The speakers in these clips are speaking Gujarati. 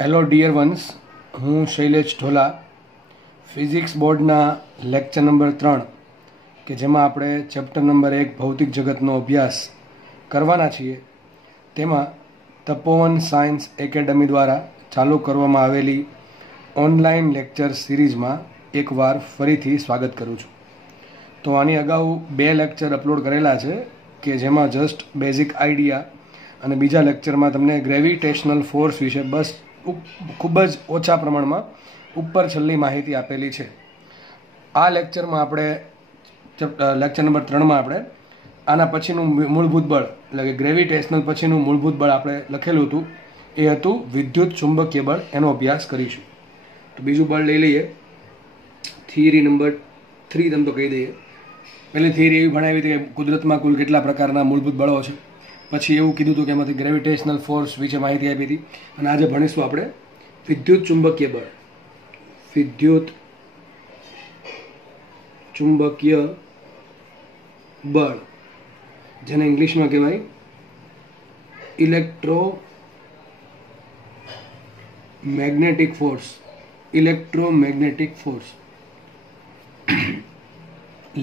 હેલો ડિયર વન્સ, હું શૈલેષ ઢોલા ફિઝિક્સ બોર્ડના લેક્ચર નંબર 3 કે જેમાં આપણે ચેપ્ટર નંબર 1 ભૌતિક જગતનો અભ્યાસ કરવાના છીએ તેમાં તપોવન સાયન્સ એકેડમી દ્વારા ચાલુ કરવામાં આવેલી ઓનલાઈન લેક્ચર સિરીઝમાં એકવાર ફરીથી સ્વાગત કરું છું. તો આની અગાઉ 2 લેક્ચર અપલોડ કરેલા છે કે જેમાં જસ્ટ બેઝિક આઈડિયા અને બીજા લેક્ચરમાં તમને ગ્રેવિટેશનલ ફોર્સ વિશે બસ ખૂબ જ ઓછા પ્રમાણમાં ઉપર છેલ્લી માહિતી આપેલી છે. આ લેક્ચરમાં આપણે લેક્ચર નંબર 3માં આપણે આના પછીનું મૂળભૂત બળ એટલે કે ગ્રેવિટેશનલ પછીનું મૂળભૂત બળ આપણે લખેલું હતું, એ હતું વિદ્યુત ચુંબકીય બળ. એનો અભ્યાસ કરીશું. તો બીજું બળ લઈ લઈએ. થિયરી નંબર 3 તમે તો કહી દઈએ. પહેલી થિયરી એવી ભણાવી હતી કે કુદરતમાં કુલ કેટલા પ્રકારના મૂળભૂત બળો છે. પછી એવું કીધું હતું કે એમાંથી ગ્રેવિટેશનલ ફોર્સ વિશે માહિતી આપી હતી. અને આજે ભણીશું આપણે વિદ્યુત ચુંબકીય બળ. વિદ્યુત ચુંબકીય બળ, જેને ઇંગ્લિશમાં કહેવાય ઇલેક્ટ્રોમેગ્નેટિક ફોર્સ. Electromagnetic force.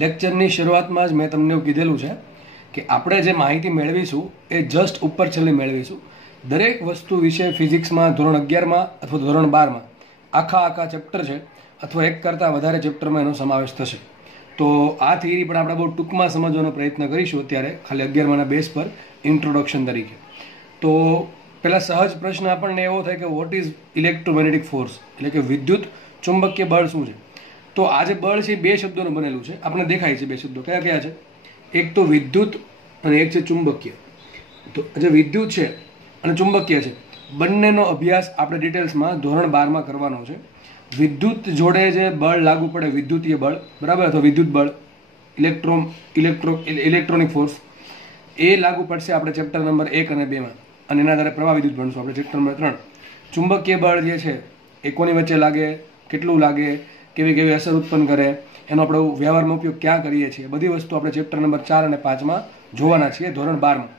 લેક્ચરની શરૂઆતમાં જ મેં તમને એવું કીધેલું છે કે આપણે જે માહિતી મેળવીશું એ જસ્ટ ઉપર છેલ્લે મેળવીશું. દરેક વસ્તુ વિશે ફિઝિક્સમાં ધોરણ 11માં અથવા ધોરણ 12માં આખા ચેપ્ટર છે અથવા એક કરતાં વધારે ચેપ્ટરમાં એનો સમાવેશ થશે. તો આ થિયરી પણ આપણે બહુ ટૂંકમાં સમજવાનો પ્રયત્ન કરીશું અત્યારે, ખાલી 11માના બેઝ પર ઇન્ટ્રોડક્શન તરીકે. તો પહેલાં સહજ પ્રશ્ન આપણને એવો થાય કે વોટ ઇઝ ઇલેક્ટ્રોમેગ્નેટિક ફોર્સ, એટલે કે વિદ્યુત ચુંબકીય બળ શું છે. તો આ જે બળ છે એ 2 શબ્દોનું બનેલું છે. આપણે દેખાય છે 2 શબ્દો કયા કયા છે. એક તો વિદ્યુત અને એક છે ચુંબકીય. તો જે વિદ્યુત છે અને ચુંબકીય છે બંનેનો અભ્યાસ આપણે ડિટેલ્સમાં ધોરણ 12માં કરવાનો છે. વિદ્યુત જોડે જે બળ લાગુ પડે, વિદ્યુતીય બળ બરાબર, અથવા વિદ્યુત બળ, ઇલેક્ટ્રોનિક ફોર્સ, એ લાગુ પડશે આપણે ચેપ્ટર નંબર 1 અને 2માં. અને એના આધારે પ્રવાહ વિદ્યુત ભણશું આપણે ચેપ્ટર નંબર 3. ચુંબકીય બળ જે છે એ કોની વચ્ચે લાગે, કેટલું લાગે, કેવી અસર ઉત્પન્ન કરે, એનો આપણે વ્યવહારમાં ઉપયોગ ક્યાં કરીએ છીએ, બધી વસ્તુ આપણે ચેપ્ટર નંબર 4 અને 5માં જોવાના છીએ ધોરણ 12માં.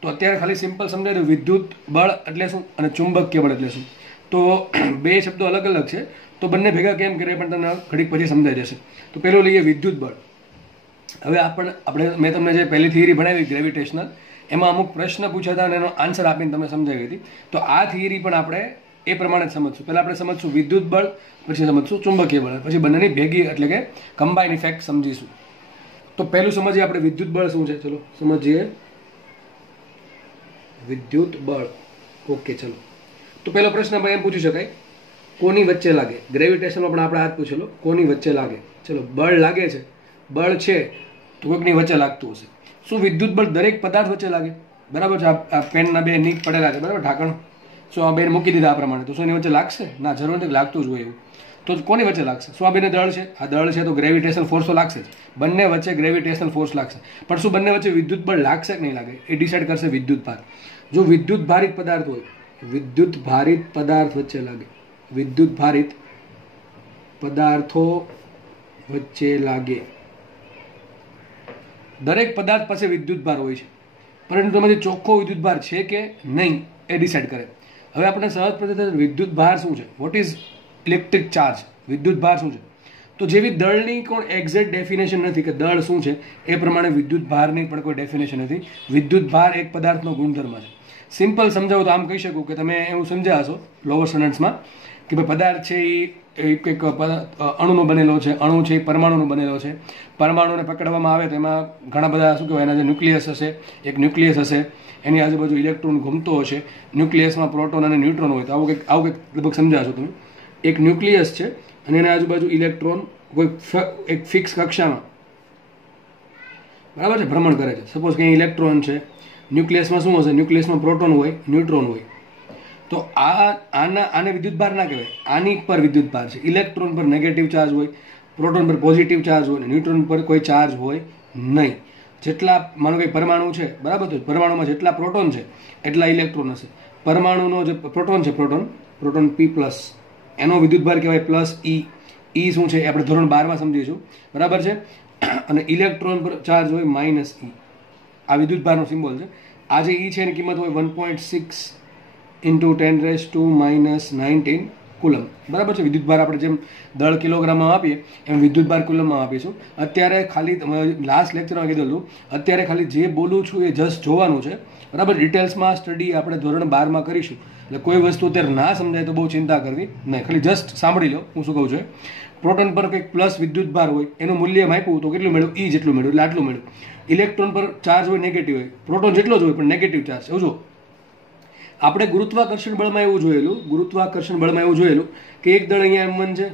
તો અત્યારે ખાલી સિમ્પલ સમજાવી દઉં, વિદ્યુત બળ એટલે શું અને ચુંબકીય બળ એટલે શું. તો 2 શબ્દો અલગ અલગ છે, તો બંને ભેગા કેમ કરે પણ તમને ઘડીક પછી સમજાઈ જશે. તો પહેલું લઈએ વિદ્યુત બળ. હવે મેં તમને જે પહેલી થિયરી ભણાવી ગ્રેવિટેશનલ, એમાં અમુક પ્રશ્ન પૂછ્યા હતા અને એનો આન્સર આપીને તમને સમજાવી હતી. તો આ થિયરી પણ આપણે એ પ્રમાણે જ સમજશું. પહેલાં આપણે સમજશું વિદ્યુત બળ, પછી સમજશું ચુંબકીય બળ, પછી બંનેની ભેગી એટલે કે કમ્બાઇન ઇફેક્ટ સમજીશું. તો પહેલું સમજીએ આપણે વિદ્યુત બળ શું છે. ચલો સમજીએ વિદ્યુત બળ. ઓકે, ચલો. તો પહેલો પ્રશ્ન એમ પૂછી શકાય, કોની વચ્ચે લાગે. ગ્રેવિટેશનમાં પણ આપણે હાથ પૂછેલો, કોની વચ્ચે લાગે. ચલો, બળ લાગે છે, બળ છે તો કોઈકની વચ્ચે લાગતું હશે. શું વિદ્યુત બળ દરેક પદાર્થ વચ્ચે લાગે? બરાબર છે. આ પેનના 2 નીક પડેલા છે, બરાબર, ઢાંકણ. શું આ 2 મૂકી દીધા આ પ્રમાણે, તો શું એની વચ્ચે લાગશે? ના, જરૂર નથી, લાગતું જ હોય એવું. તો કોની વચ્ચે લાગશે? શું આ 2 દળ છે? આ દળ છે તો ગ્રેવિટેશનલ ફોર્સ તો લાગશે જ. બંને વચ્ચે ગ્રેવિટેશનલ ફોર્સ લાગશે. પણ શું બંને વચ્ચે વિદ્યુત બળ લાગશે કે નહીં લાગે એ ડિસાઇડ કરશે વિદ્યુત ભાર. જો વિદ્યુત ભારિત પદાર્થ હોય, વિદ્યુત ભારિત પદાર્થ વચ્ચે લાગે, વિદ્યુત ભારિત પદાર્થો વચ્ચે લાગે. દરેક પદાર્થ પાસે વિદ્યુત ભાર હોય છે, પરંતુ તેમાંથી ચોખ્ખો વિદ્યુત ભાર છે કે નહીં એ ડિસાઇડ કરે. હવે આપણે સહજ પદ્ધતિ વિદ્યુત ભાર શું છે, વોટ ઇઝ ઇલેક્ટ્રિક ચાર્જ, વિદ્યુત ભાર શું છે. તો જેવી દળની કોઈ એક્ઝેક્ટ ડેફિનેશન નથી કે દળ શું છે, એ પ્રમાણે વિદ્યુત ભારની પણ કોઈ ડેફિનેશન નથી. વિદ્યુત ભાર એક પદાર્થનો ગુણધર્મ છે. સિમ્પલ સમજાવું તો આમ કહી શકું કે તમે એવું સમજ્યા હશો લોઅર સ્ટુડન્ટ્સમાં કે ભાઈ પદાર્થ છે એ કંઈક અણુનો બનેલો છે, અણુ છે એ પરમાણુનો બનેલો છે. પરમાણુને પકડવામાં આવે તો એમાં ઘણા બધા શું કહેવાય, એના જે ન્યુક્લિયસ હશે, એક ન્યુક્લિયસ હશે, એની આજુબાજુ ઇલેક્ટ્રોન ઘૂમતો હશે. ન્યુક્લિયસમાં પ્રોટોન અને ન્યુટ્રોન હોય. તો આવું કંઈક લગભગ સમજાશો તમે. એક ન્યુક્લિયસ છે અને એના આજુબાજુ ઇલેક્ટ્રોન કોઈ એક ફિક્સ કક્ષામાં બરાબર છે ભ્રમણ કરે છે. સપોઝ કે ઇલેક્ટ્રોન છે, ન્યુક્લિયસમાં શું હશે, ન્યુક્લિયસમાં પ્રોટોન હોય, ન્યુટ્રોન હોય. તો આને વિદ્યુત ભાર ના કહેવાય, આની પર વિદ્યુત ભાર છે. ઇલેક્ટ્રોન પર નેગેટિવ ચાર્જ હોય, પ્રોટોન પર પોઝિટિવ ચાર્જ હોય, ન્યુટ્રોન પર કોઈ ચાર્જ હોય નહીં. જેટલા માનો કે પરમાણુ છે બરાબર, તો પરમાણુમાં જેટલા પ્રોટોન છે એટલા ઇલેક્ટ્રોન હશે. પરમાણુનો જે પ્રોટોન છે, પ્રોટોન P+, એનો વિદ્યુત ભાર કહેવાય +E. E શું છે એ આપણે ધોરણ 12માં સમજીશું, બરાબર છે. અને ઇલેક્ટ્રોન પર ચાર્જ હોય -E. આ વિદ્યુત ભારનો સિમ્બોલ છે. આ જે E છે એની કિંમત હોય 1.6 ઇન્ટુ 10⁻⁻19 કુલમ, બરાબર છે. વિદ્યુતભાર આપણે જેમ દળ કિલોગ્રામમાં આપીએ એમ વિદ્યુતભાર કુલમમાં આપીશું. અત્યારે ખાલી લાસ્ટ લેક્ચરમાં કીધું હતું, અત્યારે ખાલી જે બોલું છું એ જસ્ટ જોવાનું છે, બરાબર. ડિટેલ્સમાં સ્ટડી આપણે ધોરણ 12માં કરીશું, એટલે કોઈ વસ્તુ અત્યારે ના સમજાય તો બહુ ચિંતા કરવી નહીં, ખાલી જસ્ટ સાંભળી લો હું શું કહું છું. પ્રોટોન પર કંઈક પ્લસ વિદ્યુતભાર હોય, એનું મૂલ્ય આપ્યું તો કેટલું મેળવ્યું? E જેટલું મેળવ્યું, એટલે આટલું મેળવ્યું. ઇલેક્ટ્રોન પર ચાર્જ હોય નેગેટિવ હોય, પ્રોટોન જેટલો જ હોય પણ નેગેટિવ ચાર્જ. એવું જો આપણે ગુરુત્વાકર્ષણ બળમાં એવું જોયેલું કે એક દળ અહીંયા M1 છે,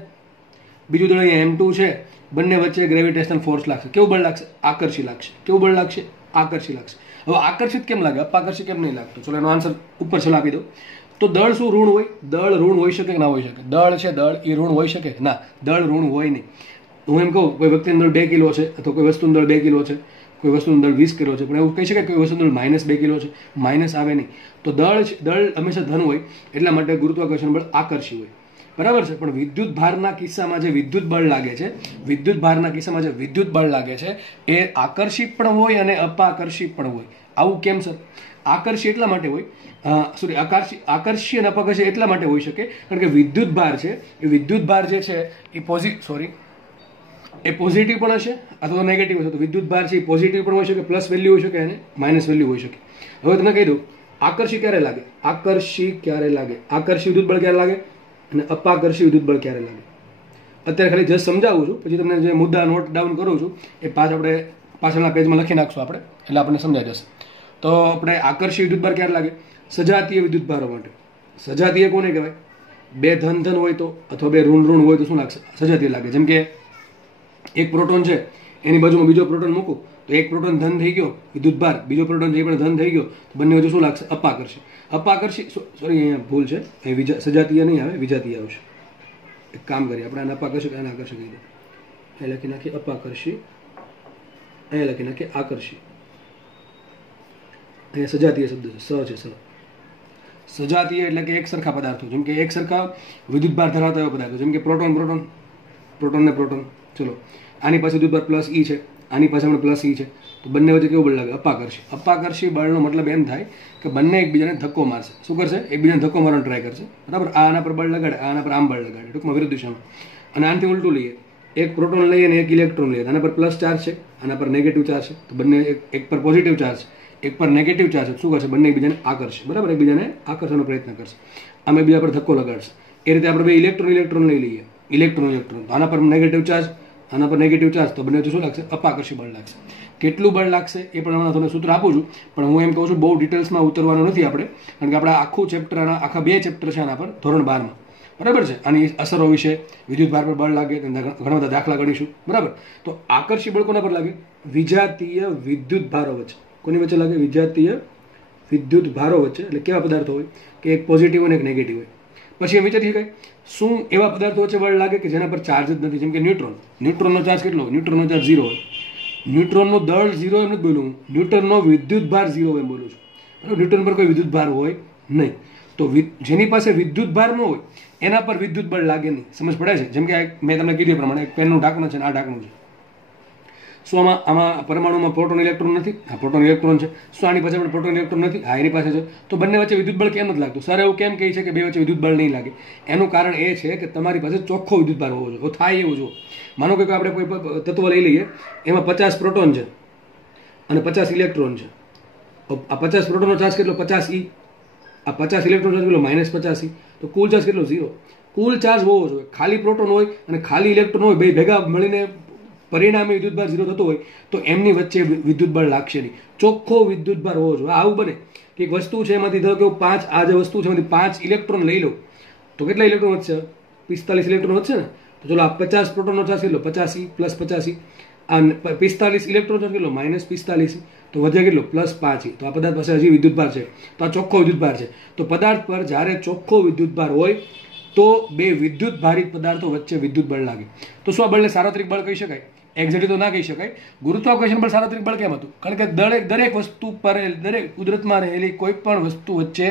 બીજું દળ અહીંયા M2 છે, બંને વચ્ચે ગ્રેવિટેશનલ ફોર્સ લાગશે. કેવું બળ લાગશે? આકર્ષી લાગશે. કેવું બળ લાગશે? આકર્ષી લાગશે. હવે આકર્ષિત કેમ લાગે, અપાકર્ષી કેમ નહીં લાગતું? ચલો એનો આન્સર ઉપર છેલ્લા આપી દો. તો દળ શું ઋણ હોય? દળ ઋણ હોઈ શકે કે ના હોઈ શકે? દળ છે, દળ એ ઋણ હોઈ શકે? ના, દળ ઋણ હોય નહીં. હું એમ કહું કોઈ વ્યક્તિનું દળ 2 કિલો છે અથવા કોઈ વસ્તુનું દળ 2 કિલો છે, કોઈ વસ્તુનું દળ 20 કિલો છે, પણ એવું કહી શકાય કે કોઈ વસ્તુનું દળ -2 કિલો છે? માઇનસ આવે નહીં. તો દળ હંમેશા ધન હોય, એટલા માટે ગુરુત્વાકર્ષણ બળ આકર્ષી હોય, બરાબર છે. પણ વિદ્યુત ભારના કિસ્સામાં જે વિદ્યુત બળ લાગે છે, એ આકર્ષી પણ હોય અને અપાકર્ષી પણ હોય. આવું કેમ સર? આકર્ષી એટલા માટે હોય, આકર્ષી અને અપાકર્ષી એટલા માટે હોઈ શકે કારણ કે વિદ્યુત ભાર છે, એ વિદ્યુત ભાર જે છે એ પોઝિટિવ પણ હશે અથવા નેગેટિવ હશે. તો વિદ્યુત ભાર છે એ પોઝિટિવ પણ હોઈ શકે, પ્લસ વેલ્યુ હોઈ શકે અને માઇનસ વેલ્યુ હોઈ શકે. હવે તમને કહી દઉં આકર્ષી ક્યારે લાગે, આકર્ષી વિદ્યુત બળ ક્યારે લાગે અને અપાકર્ષી વિદ્યુત બળ ક્યારે લાગે. અત્યારે ખાલી જસ્ટ સમજાવું છું, પછી તમને જે મુદ્દા નોટ ડાઉન કરું છું એ આપણે પાછળના પેજમાં લખી નાખશું આપણે, એટલે આપણને સમજાઈ જશે. તો આપણે આકર્ષી વિદ્યુત ભાર ક્યારે લાગે? સજાતીય વિદ્યુત ભારો માટે. સજાતીય કોને કહેવાય? 2 ધન હોય તો અથવા 2 ઋણ હોય તો શું લાગશે? સજાતીય લાગે. જેમ કે એક પ્રોટોન છે, એની બાજુમાં બીજો પ્રોટોન મૂકું તો એક પ્રોટોન ધન થઈ ગયો વિદ્યુત ભાર, બીજો પ્રોટોન જે પણ ધન થઈ ગયો, તો બંને વચ્ચે શું લાગશે? અપાકર્ષી. સોરી અહીંયા ભૂલ છે, અહીં સજાતીય નહીં આવે, વિજાતીય આવશે. એક કામ કરીએ આપણે, આને અપાકર્ષી આને આકર્ષી કહી દો. અહીં લખી નાખીએ અપાકર્ષી, અહીંયા લખી નાખીએ આકર્ષી. અહીંયા સજાતીય શબ્દ છે, સજાતીય એટલે કે એક સરખા પદાર્થો, જેમ કે એક સરખા વિદ્યુત ભાર ધરાવતા એવા પદાર્થો, જેમ કે પ્રોટોન ને પ્રોટોન. ચલો આની પાસે વિદ્યુત ભાર પ્લસ E છે, આની પાસે પણ પ્લસ E છે, તો બંને વચ્ચે કેવું બળ લાગે? અપાકર્ષી બળનો મતલબ એમ થાય કે બંને એકબીજાને ધક્કો મારશે. શું કરશે? એકબીજાને ધક્કો મારવાનો ટ્રાય કરશે, બરાબર. આના પર બળ લગાડે, આના પર આમ બળ લગાડે, ટૂંકમાં વિરુદ્ધ દિશામાં. અને આનાથી ઉલટું લઈએ, એક પ્રોટોન લઈએ અને એક ઇલેક્ટ્રોન લઈએ, આના પર પ્લસ ચાર્જ છે, આના પર નેગેટિવ ચાર્જ છે, તો બંને એક પર પોઝિટિવ ચાર્જ, એક પર નેગેટિવ ચાર્જ છે. શું કરશે? બંને એકબીજાને આકર્ષશે, બરાબર. એકબીજાને આકર્ષવાનો પ્રયત્ન કરશે, આમ એકબીજા પર ધક્કો લગાડશે. એ રીતે આપણે 2 ઇલેક્ટ્રોન લઈ લઈએ, ઇલેક્ટ્રોન. આના પર નેગેટિવ ચાર્જ, આના પર નેગેટિવ ચાર્જ, તો બંને શું લાગશે? અપાકર્ષી બળ લાગશે. કેટલું બળ લાગશે એ પણ હમણાં તમને સૂત્ર આપું છું, પણ હું એમ કહું છું બહુ ડિટેલ્સમાં ઉતરવાનું નથી આપણે, કારણ કે આપણે આખું ચેપ્ટર, આખા 2 ચેપ્ટર છે આના પર ધોરણ 12માં, બરાબર છે. આની અસરો વિશે, વિદ્યુત ભાર પર બળ લાગે, ઘણા બધા દાખલા ગણીશું, બરાબર. તો આકર્ષી બળ કોના પર લાગે? વિજાતીય વિદ્યુત ભારો વચ્ચે. કોની વચ્ચે લાગે? વિજાતીય વિદ્યુત ભારો વચ્ચે. એટલે કેવા પદાર્થો હોય કે એક પોઝિટિવ હોય ને એક નેગેટિવ હોય. પછી એમ વિચારી શકાય શું એવા પદાર્થો વચ્ચે બળ લાગે કે જેના પર ચાર્જ જ નથી? જેમ કે ન્યુટ્રોનનો ચાર્જ કેટલો? ન્યુટ્રોનનો ચાર્જ 0 હોય. ન્યુટ્રોનનું દળ 0 એમ નથી બોલું હું, ન્યુટ્રોનનો વિદ્યુત ભાર 0 એમ બોલું છું, બરાબર. ન્યુટ્રોન પર કોઈ વિદ્યુત ભાર હોય નહીં. તો જેની પાસે વિદ્યુત ભાર ન હોય એના પર વિદ્યુત બળ લાગે નહીં. સમજ પડે છે? જેમ કે મેં તમને કીધું એ પ્રમાણે એક પેનનું ઢાંકણું છે અને આ ઢાંકણું છે. શું આમાં પરમાણુમાં પ્રોટોન ઇલેક્ટ્રોન નથી? હા, પ્રોટોન ઇલેક્ટ્રોન છે. શું આની પાસે પણ પ્રોટોન ઇલેક્ટ્રોન નથી? હા, એની પાસે છે. તો બંને વચ્ચે વિદ્યુત બળ કેમ નથી લાગતું? સર એવું કેમ કહે છે કે બે વચ્ચે વિદ્યુત બળ નહીં લાગે? એનું કારણ એ છે કે તમારી પાસે ચોખ્ખો વિદ્યુત ભાર હોવો જોઈએ. થાય એવું જો, માનો કે આપણે કોઈ તત્વ લઈ લઈએ, એમાં 50 પ્રોટોન છે અને 50 ઇલેક્ટ્રોન છે. આ 50 પ્રોટોનનો ચાર્જ કેટલો? 50 E. આ 50 ઇલેક્ટ્રોન ચાર્જ કેટલો? -50 E. તો કુલ ચાર્જ કેટલો? 0. કુલ ચાર્જ હોવો જોઈએ. ખાલી પ્રોટોન હોય અને ખાલી ઇલેક્ટ્રોન હોય, બે ભેગા મળીને પરિણામે વિદ્યુત ભાર 0 થતો હોય તો એમની વચ્ચે વિદ્યુત બળ લાગશે નહીં. ચોખ્ખો વિદ્યુત ભાર હોવો જોઈએ. આવું બને કે એક વસ્તુ છે, એમાંથી ધારો કે 5, આ જે વસ્તુ છે એમાંથી 5 ઇલેક્ટ્રોન લઈ લો તો કેટલા ઇલેક્ટ્રોન વધશે? 45 ઇલેક્ટ્રોન વધશે ને. તો ચલો આ 50 પ્રોટોનનો ચાર્જ કેટલો? 50 E + 50 E. આ 45 ઇલેક્ટ્રોન ચાર્જ કેટલો? -45 E. તો વધે કેટલો? +5 E. તો આ પદાર્થ પાસે હજી વિદ્યુત ભાર છે, તો આ ચોખ્ખો વિદ્યુત ભાર છે. તો પદાર્થ પર જ્યારે ચોખ્ખો વિદ્યુત ભાર હોય તો બે વિદ્યુત ભારિત પદાર્થો વચ્ચે વિદ્યુત બળ લાગે. તો શું આ બળને સાર્વત્રિક બળ કહી શકાય? એક્ઝેક્ટલી તો ના કહી શકાય. ગુરુત્વાકર્ષણ બળ સાર્વત્રિક બળ કેમ હતું? કારણ કે દરેક વસ્તુ પર, દરેક કુદરતમાં રહેલી કોઈ પણ વસ્તુ વચ્ચે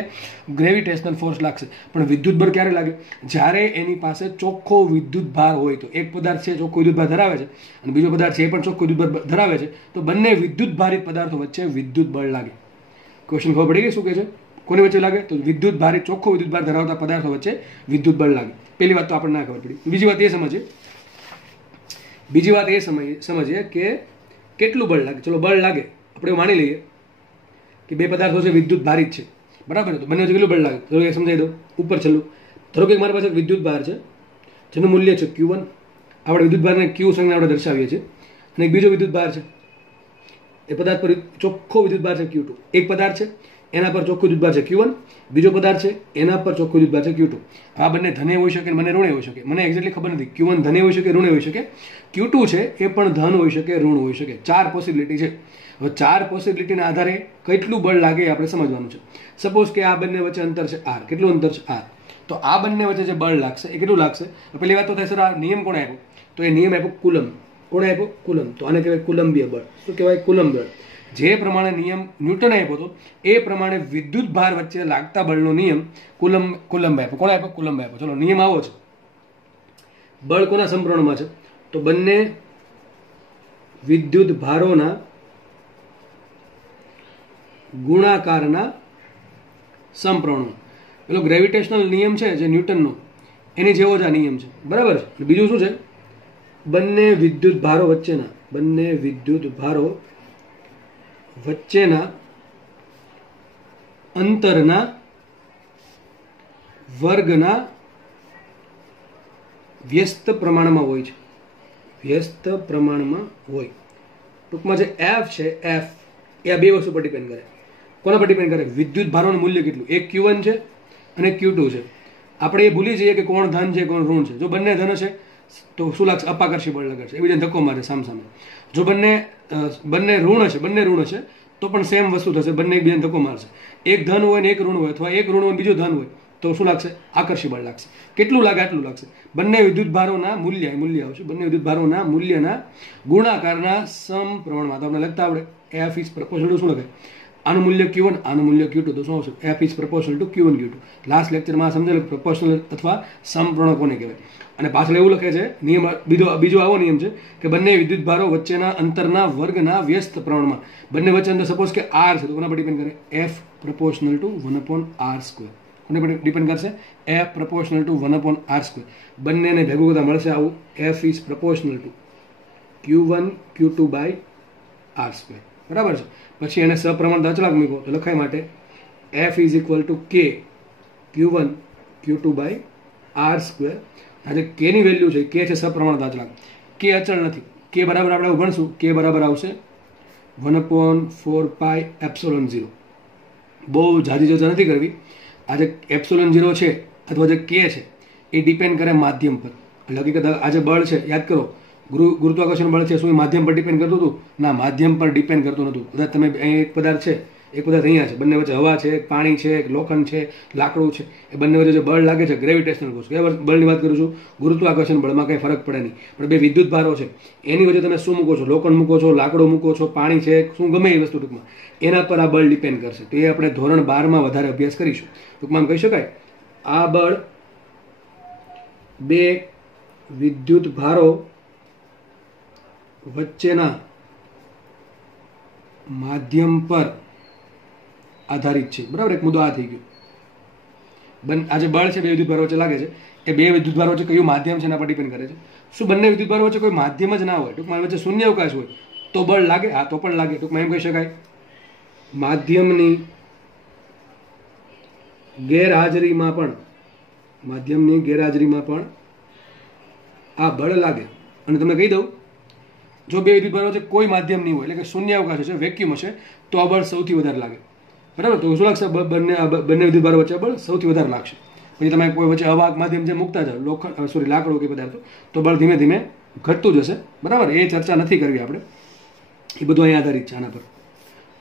ગ્રેવિટેશનલ ફોર્સ લાગશે. પણ વિદ્યુત બળ ક્યારે લાગે? જ્યારે એની પાસે ચોખ્ખો વિદ્યુત ભાર હોય. તો એક પદાર્થ છે ચોખ્ખો વિદ્યુત ભાર ધરાવે છે અને બીજો પદાર્થ છે એ પણ ચોખ્ખો વિદ્યુત ભાર ધરાવે છે, તો બંને વિદ્યુત ભારિત પદાર્થો વચ્ચે વિદ્યુત બળ લાગે. ક્વેશ્ચન ખબર પડી ગઈ શું કહે છે? કોની વચ્ચે લાગે? તો વિદ્યુત ભાર, ચોખ્ખો વિદ્યુત ભાર ધરાવતા પદાર્થો વચ્ચે વિદ્યુત બળ લાગે. પહેલી વાત તો આપણને ના ખબર પડી. બીજી વાત એ સમજીએ કે કેટલું બળ લાગે. ચલો બળ લાગે, આપણે માની લઈએ કે બે પદાર્થો છે વિદ્યુત ભારિત છે, બરાબર. તો બંને વચ્ચે કેટલું બળ લાગે તો એ સમજાવી દો. ઉપર છેલ્લું ધારો કે મારી પાસે વિદ્યુત ભાર છે જેનું મૂલ્ય છે Q1. આપણે વિદ્યુત ભારને Q સંજ્ઞા આપણે દર્શાવીએ છીએ. અને એક બીજો વિદ્યુત ભાર છે, એ પદાર્થ પર ચોખ્ખો વિદ્યુત ભાર છે Q2. એક પદાર્થ છે એના પર ચોખ્ખો વિદ્યુત ભાર છે Q1, બીજો પદાર્થ છે એના પર ચોખ્ખો વિદ્યુત ભાર છે Q2. આ બંને ધને હોઈ શકે, બંને ઋણે હોઈ શકે. મને એક્ઝેક્ટલી ખબર નથી Q1 ધને હોઈ શકે, ઋણે હોઈ શકે. Q2 છે એ પણ ધન હોઈ શકે, ઋણ હોઈ શકે. 4 પોસિબિલિટી છે. હવે 4 પોસિબિલિટીના આધારે કેટલું બળ લાગે એ આપણે સમજવાનું છે. સપોઝ કે આ બંને વચ્ચે અંતર છે R. કેટલું અંતર છે R? તો આ બંને વચ્ચે જે બળ લાગશે એ કેટલું લાગશે? પહેલી વાત તો થાય સર આ નિયમ કોણે આપ્યો? તો એ નિયમ આપ્યો કુલમ. કોણે આપ્યો? કુલમ. તો આને કહેવાય કુલંબીય બળ. શું કહેવાય? કુલંબ બળ. જે પ્રમાણે નિયમ ન્યૂટને આપ્યો હતો એ પ્રમાણે વિદ્યુત ભાર વચ્ચે લાગતા બળનો નિયમ કુલંબ આપ્યો. કોણે આપ્યો? કુલંબ આપ્યો. ચલો નિયમ આવો છે. બળ કોના સમપ્રમાણમાં છે? તો બંને વિદ્યુત ભારોના ગુણાકારના સમપ્રમાણમાં. પેલો ગ્રેવિટેશનલ નિયમ છે જે ન્યૂટનનો, એની જેવો જ આ નિયમ છે, બરાબર છે. બીજું શું છે? બંને વિદ્યુત ભારો વચ્ચેના અંતરના વર્ગના વ્યસ્ત પ્રમાણમાં હોય છે. વ્યસ્ત પ્રમાણમાં હોય. ટૂંકમાં જે F છે, F એ આ બે વસ્તુ પર ડિપેન્ડ કરે. કોના પર ડિપેન્ડ કરે? વિદ્યુત ભારોનું મૂલ્ય કેટલું. એક Q1 છે અને Q2 છે. આપણે એ ભૂલી જઈએ કે કોણ ધન છે કોણ ઋણ છે. જો બંને ધન છે તો શું લાગશે? અપાકર્ષી બળ લાગશે, એકબીજાને ધક્કો મારે સામસામે. જો બંને ઋણ હશે તો પણ સેમ વસ્તુ થશે, બંને એકબીજાને ધક્કો મારશે. એક ધન હોય ને એક ઋણ હોય, અથવા એક ઋણ હોય બીજું ધન હોય તો શું લાગશે? આકર્ષી બળ લાગશે. કેટલું લાગે? આટલું લાગશે. બંને વિદ્યુત ભારોના મૂલ્ય આવશે. બંને વિદ્યુત ભારોના મૂલ્યના ગુણાકારના સમપ્રમાણમાં. તો આપણે લખતા આવડે F ઇઝ પ્રપોર્શનલ ટુ શું લખે? આનું મૂલ્ય Q1, આનું મૂલ્ય Q2. તો શું આવશે? F is proportional two Q1 Q2. Last લેક્ચરમાં સમજેલું પ્રપોર્શનલ અથવા સમપ્રમાણ કોને કહેવાય. અને પાછળ એવું લખે છે નિયમ, બીજો આવો નિયમ છે કે બંને વિદ્યુત ભારો વચ્ચેના અંતરના વર્ગના વ્યસ્ત પ્રમાણમાં. બંને વચ્ચે અંતર સપોઝ કે R છે તો કોના પર ડિપેન્ડ કરે? F proportional two 1/r². કોને પર ડિપેન્ડ કરશે? F proportional two 1/r². બંનેને ભેગું કરતા મળશે આવું F is proportional two Q1 Q2/r². બરાબર છે. પછી એને સપ્રમાણ અચળાંક મૂકો તો લખાય માટે F is equal to K Q1 Q2/r². આજે K ની વેલ્યુ છે, K છે સપ્રમાણ અચળાંક. K અચળ નથી. K બરાબર આપણે ભણશું. K બરાબર આવશે 1/4πε0. બહુ જાજી ચર્ચા નથી કરવી. આજે ε0 છે અથવા જે K છે એ ડિપેન્ડ કરે માધ્યમ પર. એટલે હકીકત આજે બળ છે, યાદ કરો, ગુરુત્વાકર્ષણ બળ છે, શું એ માધ્યમ પર ડિપેન્ડ કરતું હતું? ના, માધ્યમ પર ડિપેન્ડ કરતું નહોતું. કદાચ તમે એક પદાર્થ છે, એક પદાર્થ અહીંયા છે, બંને વચ્ચે હવા છે, પાણી છે, લોખંડ છે, લાકડું છે, એ બંને વચ્ચે જે બળ લાગે છે ગ્રેવિટેશનલ ફોર્સ, કયા બળની વાત કરું છું? ગુરુત્વાકર્ષણ બળમાં કંઈ ફરક પડે નહીં. પણ બે વિદ્યુત ભારો છે એની વચ્ચે તમે શું મૂકો છો? લોખંડ મૂકો છો, લાકડું મૂકો છો, પાણી છે, શું ગમે એ વસ્તુ ટૂંકમાં એના પર આ બળ ડિપેન્ડ કરશે. તો એ આપણે ધોરણ 12માં વધારે અભ્યાસ કરીશું. ટૂંકમાં કહી શકાય આ બળ બે વિદ્યુત ભારો વચ્ચેના માધ્યમ પર આધારિત છે. બરાબર, એક મુદ્દો આ થઈ ગયો. આ જે બળ છે બે વિદ્યુત ભારો વચ્ચે લાગે છે, એ બે વિદ્યુત ભારો વચ્ચે કયું માધ્યમ છે એના પર ડિપેન્ડ કરે છે. શું બંને વિદ્યુત ભારો વચ્ચે કોઈ માધ્યમ જ ના હોય, ટૂંકમાં વચ્ચે શૂન્ય અવકાશ હોય તો બળ લાગે? હા, તો પણ લાગે. ટૂંકમાં એમ કહી શકાય માધ્યમની ગેરહાજરીમાં પણ આ બળ લાગે. અને તમને કહી દઉં, જો બે વિદ્યુત ભારો વચ્ચે કોઈ માધ્યમ નહીં હોય, એટલે કે શૂન્ય અવકાશ હશે, વેક્યુમ હશે, તો આ બળ સૌથી વધારે લાગે. બરાબર, તો શું લાગશે? બંને વિદ્યુત ભારો વચ્ચે બળ સૌથી વધારે લાગશે. પછી તમે કોઈ વચ્ચે અવાહક માધ્યમ જે મૂકતા જાઓ, લાકડું કે પદાર્થો, તો બળ ધીમે ધીમે ઘટતું જશે. બરાબર, એ ચર્ચા નથી કરવી આપણે, એ બધું અહીંયા આધારિત છે આના પર.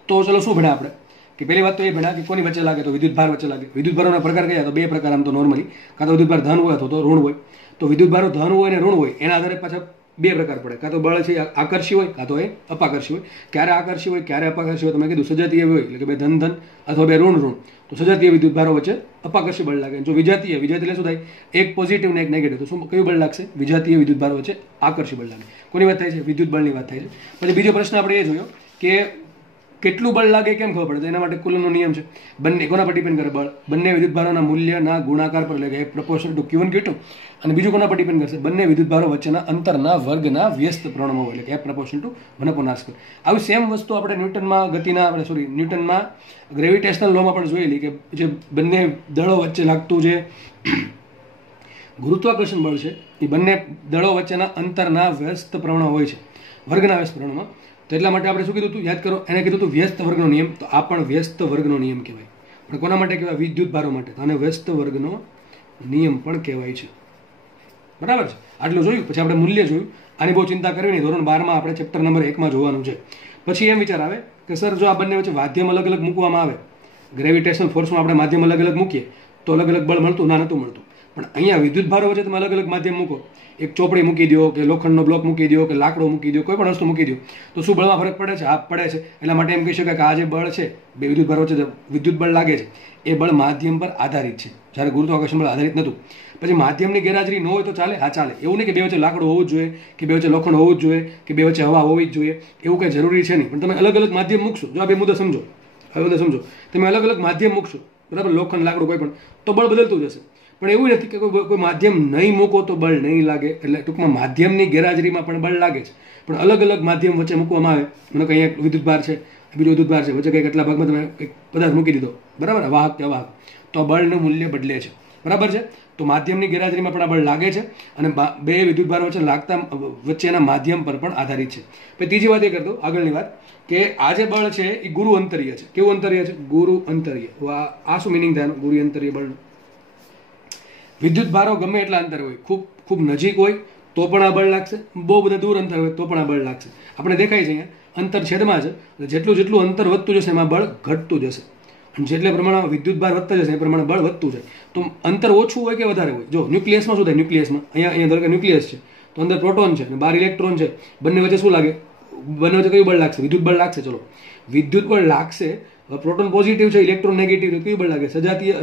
તો ચલો શું ભણ્યા આપણે? કે પહેલી વાત તો એ ભણ્યા કે કોની વચ્ચે લાગે? તો વિદ્યુત ભાર વચ્ચે લાગે. વિદ્યુત ભારોના પ્રકાર કયા? તો બે પ્રકાર આમ તો નોર્મલી, કાં તો વિદ્યુત ભાર ધન હોય અથવા તો ઋણ હોય. તો વિદ્યુત ભારો ધન હોય અને ઋણ હોય એના આધારે પાછા બે પ્રકાર પડે. કાં તો બળ છે આકર્ષી હોય, કાં તો એ અપાકર્ષી હોય. ક્યારે આકર્ષી હોય, ક્યારે અપાકર્ષી હોય? તમે કીધું સજાતીય હોય, એટલે કે બે ધન અથવા બે ઋણ. તો સજાતીય વિદ્યુત ભારો વચ્ચે અપાકર્ષી બળ લાગે. જો વિજાતીય એટલે શું થાય? એક પોઝિટિવ ને એક નેગેટિવ. તો શું કયું બળ લાગશે? વિજાતીય વિદ્યુત ભારો વચ્ચે આકર્ષી બળ લાગે. કોની વાત થાય છે? વિદ્યુત બળની વાત થાય છે. પછી બીજો પ્રશ્ન આપણે એ જોયો કે કેટલું બળ લાગે કેમ ખબર પડે? તો એના માટે કુલમનો નિયમ છે. બંને કોના પર ડિપેન્ડ કરે? બળ બંને વિદ્યુતભારોના મૂલ્યના ગુણાકાર પર, એટલે કે પ્રપોર્શનલ ટુ Q1 Q2. અને બીજું કોના પર ડિપેન્ડ કરશે? બંને વિદ્યુતભારો વચ્ચેના અંતરના વર્ગના વ્યસ્ત પ્રમાણમાં હોય, એટલે કે F = 1/r². આવી સેમ વસ્તુ આપણે ન્યૂટનમાં ગતિના ન્યૂટનમાં ગ્રેવિટેશનલ લોમાં પણ જોયેલી, કે જે બંને દળો વચ્ચે લાગતું જે ગુરુત્વાકર્ષણ બળ છે એ બંને દળો વચ્ચેના અંતરના વ્યસ્ત પ્રમાણમાં હોય છે, વર્ગના વ્યસ્ત પ્રમાણમાં. તો એટલા માટે આપણે શું કીધું હતું? યાદ કરો, એને કીધું હતું વ્યસ્ત વર્ગનો નિયમ. તો આ પણ વ્યસ્ત વર્ગનો નિયમ કહેવાય. પણ કોના માટે કહેવાય? વિદ્યુત ભારો માટે. તો આને વ્યસ્ત વર્ગનો નિયમ પણ કહેવાય છે. બરાબર છે? આટલું જોયું. પછી આપણે મૂલ્ય જોયું. આની બહુ ચિંતા કરવી નહીં, ધોરણ 12માં આપણે ચેપ્ટર નંબર 1માં જોવાનું છે. પછી એમ વિચાર આવે કે સર, જો આ બંને વચ્ચે માધ્યમ અલગ અલગ મૂકવામાં આવે, ગ્રેવિટેશનલ ફોર્સમાં આપણે માધ્યમ અલગ અલગ મૂકીએ તો અલગ અલગ બળ મળતું? ના, નહોતું મળતું. પણ અહીંયા વિદ્યુત ભારો વચ્ચે તમે અલગ અલગ માધ્યમ મૂકો, એક ચોપડી મૂકી દો, કે લોખંડનો બ્લોક મૂકી દો, કે લાકડો મૂકી દો, કોઈ પણ વસ્તુ મૂકી દો, તો શું બળમાં ફરક પડે છે? હા, પડે છે. એટલા માટે એમ કહી શકાય કે આ જે બળ છે, બે વિદ્યુત ભારો વચ્ચે વિદ્યુત બળ લાગે છે, એ બળ માધ્યમ પર આધારિત છે, જ્યારે ગુરુત્વાકર્ષણ બળ આધારિત નહોતું. પછી માધ્યમની ગેરહાજરી ન હોય તો ચાલે? હા, ચાલે. એવું નહીં કે બે વચ્ચે લાકડું હોવું જ જોઈએ, કે બે વચ્ચે લોખંડ હોવું જ જોઈએ, કે બે વચ્ચે હવા હોવી જ જોઈએ, એવું કંઈ જરૂરી છે નહીં. પણ તમે અલગ અલગ માધ્યમ મૂકશો, જો આ બે મુદ્દા સમજો, હવે મુદ્દા સમજો, તમે અલગ અલગ માધ્યમ મૂકશો, બરાબર, લોખંડ, લાકડું કોઈ પણ, તો બળ બદલતું જશે. પણ એવું નથી કે કોઈ માધ્યમ નહીં મૂકો તો બળ નહીં લાગે. એટલે ટૂંકમાં માધ્યમની ગેરહાજરીમાં પણ બળ લાગે છે, પણ અલગ અલગ માધ્યમ વચ્ચે મૂકવામાં આવે. મને કંઈ એક વિદ્યુતભાર છે, બીજો વિદ્યુતભાર છે, વચ્ચે કંઈ કેટલા ભાગમાં તમે એક પદાર્થ મૂકી દીધો, બરાબર, વાહક કે અવાહક, તો બળનું મૂલ્ય બદલે છે. બરાબર છે? તો માધ્યમની ગેરહાજરીમાં પણ આ બળ લાગે છે, અને બે વિદ્યુતભારો વચ્ચે લાગતા વચ્ચેના માધ્યમ પર પણ આધારિત છે. પછી ત્રીજી વાત એ કરતો, આગળની વાત, કે આ જે બળ છે એ ગુરુ અંતરીય છે. કેવું અંતરીય છે? ગુરુ અંતરીય. આ શું મિનિંગ થાય? ગુરુ અંતરીય બળ. વિદ્યુત ભારો ગમે એટલા અંતર હોય, ખૂબ ખૂબ નજીક હોય તો પણ આ બળ લાગશે, બહુ બધા દૂર અંતર હોય તો પણ આ બળ લાગશે. આપણે દેખાય છે અહીંયા અંતર છેદમાં છે, જેટલું જેટલું અંતર વધતું જશે એમાં બળ ઘટતું જશે, અને જેટલા પ્રમાણમાં વિદ્યુત ભાર વધતા જશે એ પ્રમાણે બળ વધતું જાય. તો અંતર ઓછું હોય કે વધારે હોય? જો ન્યુક્લિયસમાં શું થાય? ન્યુક્લિયસમાં અહીંયા ધારો કે ન્યુક્લિયસ છે, તો અંદર પ્રોટોન છે અને બહાર ઇલેક્ટ્રોન છે, બંને વચ્ચે શું લાગે? બંને વચ્ચે કયું બળ લાગશે? વિદ્યુત બળ લાગશે. ચલો, વિદ્યુત બળ લાગશે. પ્રોટોન પોઝિટિવ છે, ઇલેક્ટ્રોન નેગેટિવ છે, કયું બળ લાગે? સજાતીય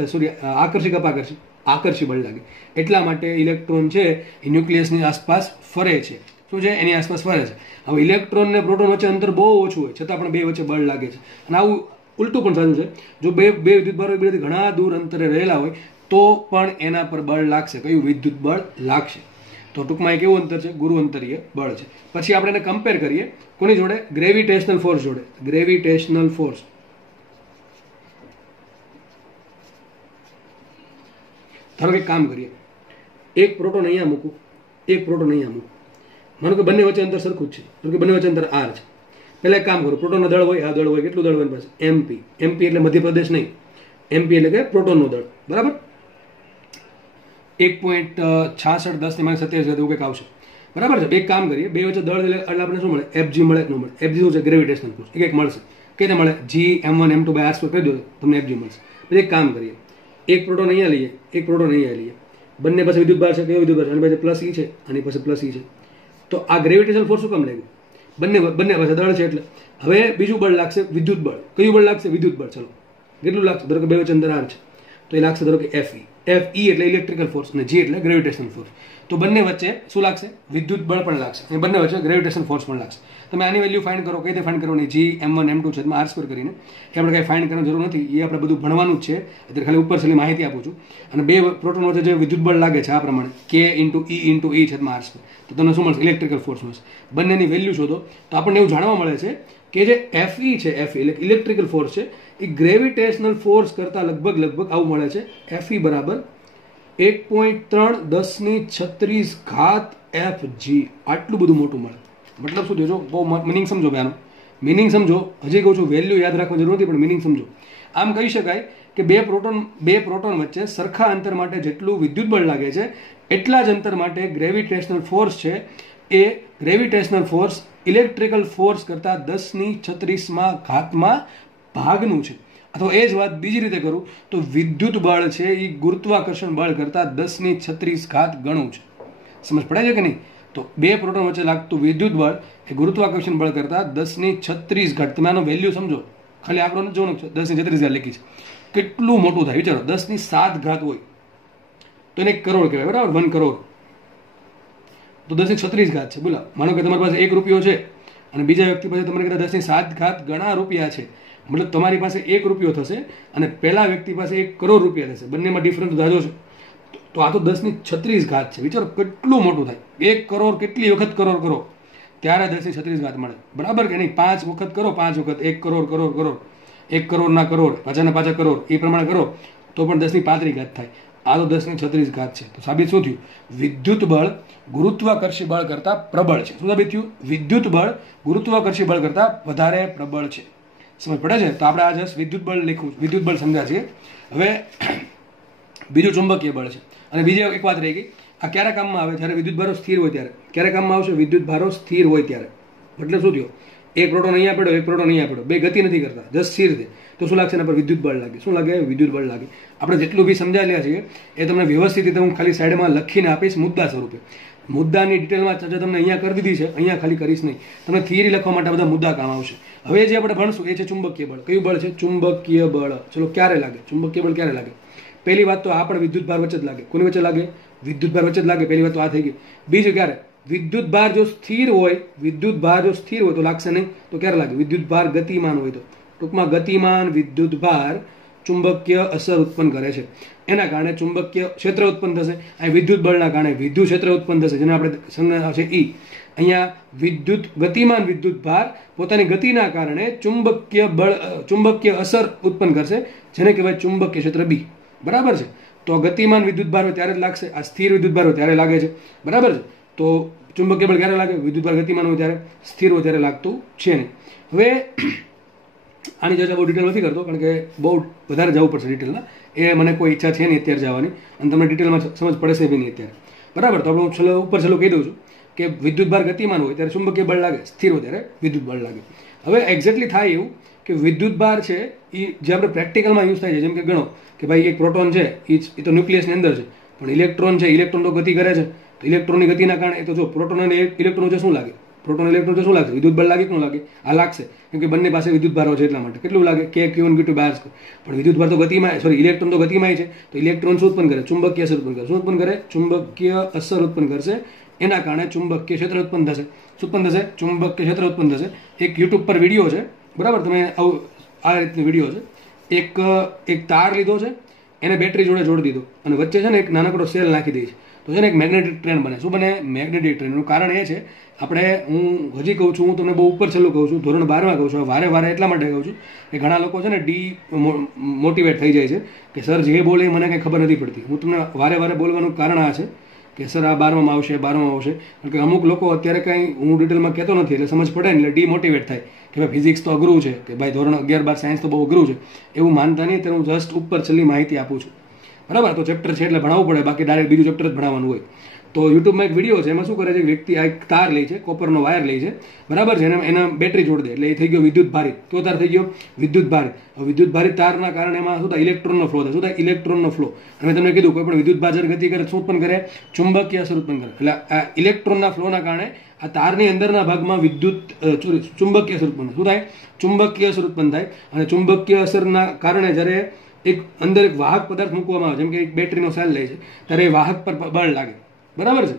આકર્ષિક અપાકર્ષિક આકર્ષી બળ લાગે. એટલા માટે ઇલેક્ટ્રોન છે એ ન્યુક્લિયસની આસપાસ ફરે છે. શું છે? એની આસપાસ ફરે છે. હવે ઇલેક્ટ્રોન ને પ્રોટોન વચ્ચે અંતર બહુ ઓછું હોય છતાં પણ બે વચ્ચે બળ લાગે છે. અને આવું ઉલટું પણ સાચું છે. જો બે વિદ્યુતભારો એકબીજાથી ઘણા દૂર અંતરે રહેલા હોય તો પણ એના પર બળ લાગશે. કયું? વિદ્યુત બળ લાગશે. તો ટૂંકમાં એ કેવું અંતર છે? ગુરુ અંતરીય બળ છે. પછી આપણે એને કમ્પેર કરીએ કોની જોડે? ગ્રેવિટેશનલ ફોર્સ જોડે. Gravitational force. ધારો કે કામ કરીએ, એક પ્રોટોન અહીંયા મૂકું, એક પ્રોટોન અહીંયા મૂકું. માનો કે બંને વચ્ચે અંતર સરખું જ છે, ધારો કે બંને વચ્ચે અંતર r છે. પહેલાં એક કામ કરું, પ્રોટોનનો દળ હોય, આ દળ હોય, કેટલું દળ હોય પાસે? MP. MP એટલે મધ્યપ્રદેશ નહીં, MP એટલે કે પ્રોટોનનું દળ, બરાબર. 1.6610 ની -27 એવું કંઈક આવશે, બરાબર છે. એક કામ કરીએ, બે વચ્ચે દળ એટલે આપણે શું મળે? Fg મળે કે ન મળે? Fg શું છે? Gravitational force. એક મળશે. કઈ રીતે મળે? G m1m2/r² કરી દો તમને Fg મળશે. પછી એક કામ કરીએ, એક પ્રોટોન અહીંયા લઈએ, એક પ્રોટોન અહીંયા લઈએ, બંને પાસે વિદ્યુતભાર છે. કયો વિદ્યુતભાર છે? આની પાસે પ્લસ E છે, આની પાસે પ્લસ E છે. તો આ ગ્રેવિટેશનલ ફોર્સ શું કામ લાગ્યું? બંને પાસે દળ છે એટલે. હવે બીજું બળ લાગશે, વિદ્યુત બળ. કયું બળ લાગશે? વિદ્યુત બળ. ચલો, કેટલું લાગશે? ધારો કે બે વચ્ચે અંતર r છે, તો એ લાગશે ધારો કે Fe. Fe એટલે ઇલેક્ટ્રિકલ ફોર્સ અને G એટલે ગ્રેવિટેશનલ ફોર્સ. તો બંને વચ્ચે શું લાગશે? વિદ્યુત બળ પણ લાગશે અને બંને વચ્ચે ગ્રેવિટેશનલ ફોર્સ પણ લાગશે. તમે આની વેલ્યુ ફાઇન્ડ કરો. કઈ રીતે ફાઇન્ડ કરવાની? G m1m2 છે r² કરીને. એ આપણે કંઈ ફાઇન્ડ કરવાની જરૂર નથી, એ આપણે બધું ભણવાનું જ છે. અત્યારે ખાલી ઉપર છેલ્લી માહિતી આપું છું. અને બે પ્રોટોન વચ્ચે જે વિદ્યુત બળ લાગે છે આ પ્રમાણે K × E છે r², તો તમને શું મળશે? ઇલેક્ટ્રિકલ ફોર્સ મળશે. બંનેની વેલ્યુ શોધો તો આપણને એવું જાણવા મળે છે કે જે Fe છે, Fe એટલે ઇલેક્ટ્રિકલ ફોર્સ છે, એ ગ્રેવિટેશનલ ફોર્સ કરતાં લગભગ આવું મળે છે. Fe બરાબર 1.3×10⁻36 Fg. આટલું બધું મોટું મળે. મતલબ શું જોજો, બહુ મિનિંગ સમજો ભાઈ. આનો મિનિંગ સમજો. હજી કહું છું, વેલ્યુ યાદ રાખવાની જરૂર નથી, પણ મિનિંગ સમજો. આમ કહી શકાય કે બે પ્રોટોન વચ્ચે સરખા અંતર માટે જેટલું વિદ્યુત બળ લાગે છે એટલા જ અંતર માટે ગ્રેવિટેશનલ ફોર્સ છે એ ગ્રેવિટેશનલ ફોર્સ ઇલેક્ટ્રિકલ ફોર્સ કરતાં 10⁻36 ભાગનું છે. અથવા એ જ વાત બીજી રીતે કરું તો વિદ્યુત બળ છે એ ગુરુત્વાકર્ષણ બળ કરતાં 10⁻36 ગણું છે. સમજ પડે છે કે નહીં? તો બે પ્રોટોન વચ્ચે લાગતું વિદ્યુત બળ એ ગુરુત્વાકર્ષણ બળ કરતાં 10⁻36. તમે આનો વેલ્યુ સમજો, ખાલી આંકડો નથી જોવાનો, 10⁻36 લખી છે. કેટલું મોટું થાય વિચારો. 10⁻7 હોય તો એને 1 કરોડ કહેવાય, બરાબર? 1 કરોડ તો 10⁻36 છે. બોલો, માનો કે તમારી પાસે 1 રૂપિયો છે અને બીજા વ્યક્તિ પાસે તમારે કદાચ 10 ની 7 ગણા રૂપિયા છે, મતલબ તમારી પાસે 1 રૂપિયો થશે અને પહેલા વ્યક્તિ પાસે 1 કરોડ રૂપિયા થશે, બંનેમાં ડિફરન્સ ધાજો છે. તો આ તો 10 ની 36 છે. વિચારો કેટલું મોટું થાય. 1 કરોડ કેટલી વખત કરોડ કરો ત્યારે 10 ની 36 મળે, બરાબર કે નહીં? 5 વખત કરો, 5 વખત 1 કરોડ કરોડ કરોડ, 1 કરોડના કરોડ, પાછાના પાછા કરોડ, એ પ્રમાણે કરો તો પણ 10 ની 35 થાય. આ તો 10 ની 36 છે. તો સાબિત શું થયું? વિદ્યુત બળ ગુરુત્વાકર્ષી બળ કરતા પ્રબળ છે. શું સાબિત થયું? વિદ્યુત બળ ગુરુત્વાકર્ષી બળ કરતા વધારે પ્રબળ છે. સમજ પડે છે? તો આપણે આ જસ્ટ વિદ્યુત બળ લખ્યું, વિદ્યુત બળ સમજ્યા છીએ. હવે બીજું ચુંબકીય બળ છે. અને બીજી એક વાત રહી ગઈ, આ ક્યારે કામમાં આવે? જ્યારે વિદ્યુત ભારો સ્થિર હોય ત્યારે. ક્યારે કામમાં આવશે? વિદ્યુત ભારો સ્થિર હોય ત્યારે. એટલે શું થયું? એક પ્રોટોન અહીંયા પડ્યો, એક પ્રોટોન અહીંયા પડ્યો, બે ગતિ નથી કરતા, જસ્ટ સ્થિર છે. તો શું લાગશે? એના પર વિદ્યુત બળ લાગે. શું લાગે? વિદ્યુત બળ લાગે. આપણે જેટલું બી સમજાવ્યા છીએ એ તમને વ્યવસ્થિત રીતે હું ખાલી સાઈડમાં લખીને આપીશ મુદ્દા સ્વરૂપે. મુદ્દાની ડિટેલમાં ચર્ચા તમને અહીંયા કરી દીધી છે, અહીંયા ખાલી કરીશ નહીં. તમને થિયરી લખવા માટે બધા મુદ્દા કામ આવશે. હવે જે આપણે ભણશું એ છે ચુંબકીય બળ. કયું બળ છે? ચુંબકીય બળ. ચલો, ક્યારે લાગે ચુંબકીય બળ? ક્યારે લાગે? પહેલી વાત તો આપણે વિદ્યુત ભાર વચ્ચે જ લાગે. કોની વચ્ચે લાગે? વિદ્યુત ભાર વચ્ચે જ લાગે. પહેલી વાત તો આ થઈ ગઈ. બીજું, ક્યારે? વિદ્યુત ભાર જો સ્થિર હોય, વિદ્યુત ભાર જો સ્થિર હોય તો લાગશે નહીં. તો ક્યારે લાગે? વિદ્યુત ભાર ગતિમાન હોય તો. ટૂંકમાં ગતિમાન વિદ્યુત ભાર ચુંબકીય અસર ઉત્પન્ન કરે છે. એના કારણે ચુંબકીય ક્ષેત્ર ઉત્પન્ન થશે. અહીં વિદ્યુત બળના કારણે વિદ્યુત ક્ષેત્ર ઉત્પન્ન થશે, જેને આપણે સંજ્ઞા છે ઈ. અહીંયા વિદ્યુત ગતિમાન વિદ્યુત ભાર પોતાની ગતિના કારણે ચુંબકીય અસર ઉત્પન્ન કરશે, જેને કહેવાય ચુંબકીય ક્ષેત્ર બી. બરાબર છે? તો ગતિમાન વિદ્યુત ભાર હોય ત્યારે જ લાગશે. આ સ્થિર વિદ્યુત ભાર હોય ત્યારે લાગે છે. બરાબર છે? તો ચુંબકીય બળ ક્યારે લાગે? વિદ્યુત ભાર ગતિમાન હોય ત્યારે, સ્થિર હોય ત્યારે લાગતું છે નહીં. હવે આની ચર્ચા બહુ ડિટેલ નથી કરતો, કારણ કે બહુ વધારે જવું પડશે ડિટેલમાં. એ મને કોઈ ઈચ્છા છે નહીં અત્યારે જવાની, અને તમને ડિટેલમાં સમજ પડશે બી નહીં અત્યારે. બરાબર? તો આપણે હું ઉપર છેલ્લું કહી દઉં છું કે વિદ્યુત ભાર ગતિમાન હોય ત્યારે ચુંબકીય બળ લાગે, સ્થિર હોય ત્યારે વિદ્યુત બળ લાગે. હવે એક્ઝેક્ટલી થાય એવું કે વિદ્યુત ભાર છે એ જે આપણે પ્રેક્ટિકલમાં યુઝ થાય છે, જેમ કે ગણો કે ભાઈ એક પ્રોટોન છે એ તો ન્યુક્લિયસની અંદર છે, પણ ઇલેક્ટ્રોન છે, ઇલેક્ટ્રોન તો ગતિ કરે છે. તો ઇલેક્ટ્રોનની ગતિના કારણે તો જો પ્રોટોન અને ઇલેક્ટ્રોન છે, શું લાગે? પ્રોટોન ઇલેક્ટ્રોન છે, શું લાગે? વિદ્યુત બળ લાગે કે ન લાગે? આ લાગશે, કેમ કે બંને પાસે વિદ્યુત ભારો છે એટલા માટે. કેટલું લાગે? કે Q1 Q2 બહાર. પણ વિદ્યુત ભાર તો ગતિમાં, સોરી, ઇલેક્ટ્રોન તો ગતિમાં છે. તો ઇલેક્ટ્રોન શું ઉત્પન્ન કરે? ચુંબકીય અસર ઉત્પન્ન કરે. શું ઉત્પન્ન કરે? ચુંબકીય અસર ઉત્પન્ન કરશે. એના કારણે ચુંબકીય ક્ષેત્ર ઉત્પન્ન થશે. શું ઉત્પન્ન થશે? ચુંબકીય ક્ષેત્ર ઉત્પન્ન થશે. એક યુટ્યુબ પર વિડીયો છે, બરાબર? તમે આ રીતનો વિડીયો છે. એક તાર લીધો છે, એને બેટરી જોડે જોડી દીધો, અને વચ્ચે છે ને એક નાનકડો સેલ નાખી દઈએ તો છે ને એક મેગ્નેટિક ટ્રેન બને. શું બને? Magnetic train. એનું કારણ એ છે, હું હજી કહું છું, હું તમને બહુ ઉપર છેલ્લું કહું છું, ધોરણ 12માં કહું છું. વારે વારે એટલા માટે કહું છું કે ઘણા લોકો છે ને મોટિવેટ થઈ જાય છે કે સર જે બોલે મને કંઈ ખબર નથી પડતી. હું તમને વારે વારે બોલવાનું કારણ આ છે કે સર આ 12માં આવશે, 12માં આવશે. કારણ કે અમુક લોકો અત્યારે કંઈ હું ડિટેલમાં કહેતો નથી એટલે સમજ પડે ને, એટલે ડીમોટિવેટ થાય કે ભાઈ ફિઝિક્સ તો અઘરું છે, કે ભાઈ ધોરણ 11, 12 સાયન્સ તો બહુ અઘરું છે, એવું માનતા નહીં. ત્યારે હું જસ્ટ ઉપર છેલ્લી માહિતી આપું છું. બરાબર? તો ચેપ્ટર છે એટલે ભણાવવું પડે, બાકી ડાયરેક્ટ બીજું ચેપ્ટર જ ભણાવવાનું હોય. તો યુટ્યુબમાં એક વિડીયો છે, એમાં શું કરે છે, વ્યક્તિ આ એક તાર લે છે, કોપરનો વાયર લે છે, બરાબર છે, એના બેટરી જોડી દે, એટલે એ થઈ ગયો વિદ્યુત ભારિત. તો તાર થઈ ગયો વિદ્યુત ભારિત. વિદ્યુત ભારિત તારના કારણે એમાં શું થાય? ઇલેક્ટ્રોનનો ફ્લો થાય. શું થાય? ઇલેક્ટ્રોનનો ફ્લો. અને તમને કીધું કોઈ પણ વિદ્યુત ભાર જ્યારે ગતિ કરે શું ઉત્પન્ન કરે? ચુંબકીય અસર ઉત્પન્ન કરે. એટલે આ ઇલેક્ટ્રોનના ફ્લોના કારણે આ તારની અંદરના ભાગમાં ચુંબકીય અસર ઉત્પન્ન. શું થાય? ચુંબકીય અસર ઉત્પન્ન થાય. અને ચુંબકીય અસરના કારણે જ્યારે એક અંદર એક વાહક પદાર્થ મૂકવામાં આવે, જેમ કે એક બેટરીનો સેલ લે છે, ત્યારે એ વાહક પર બળ લાગે. બરાબર છે?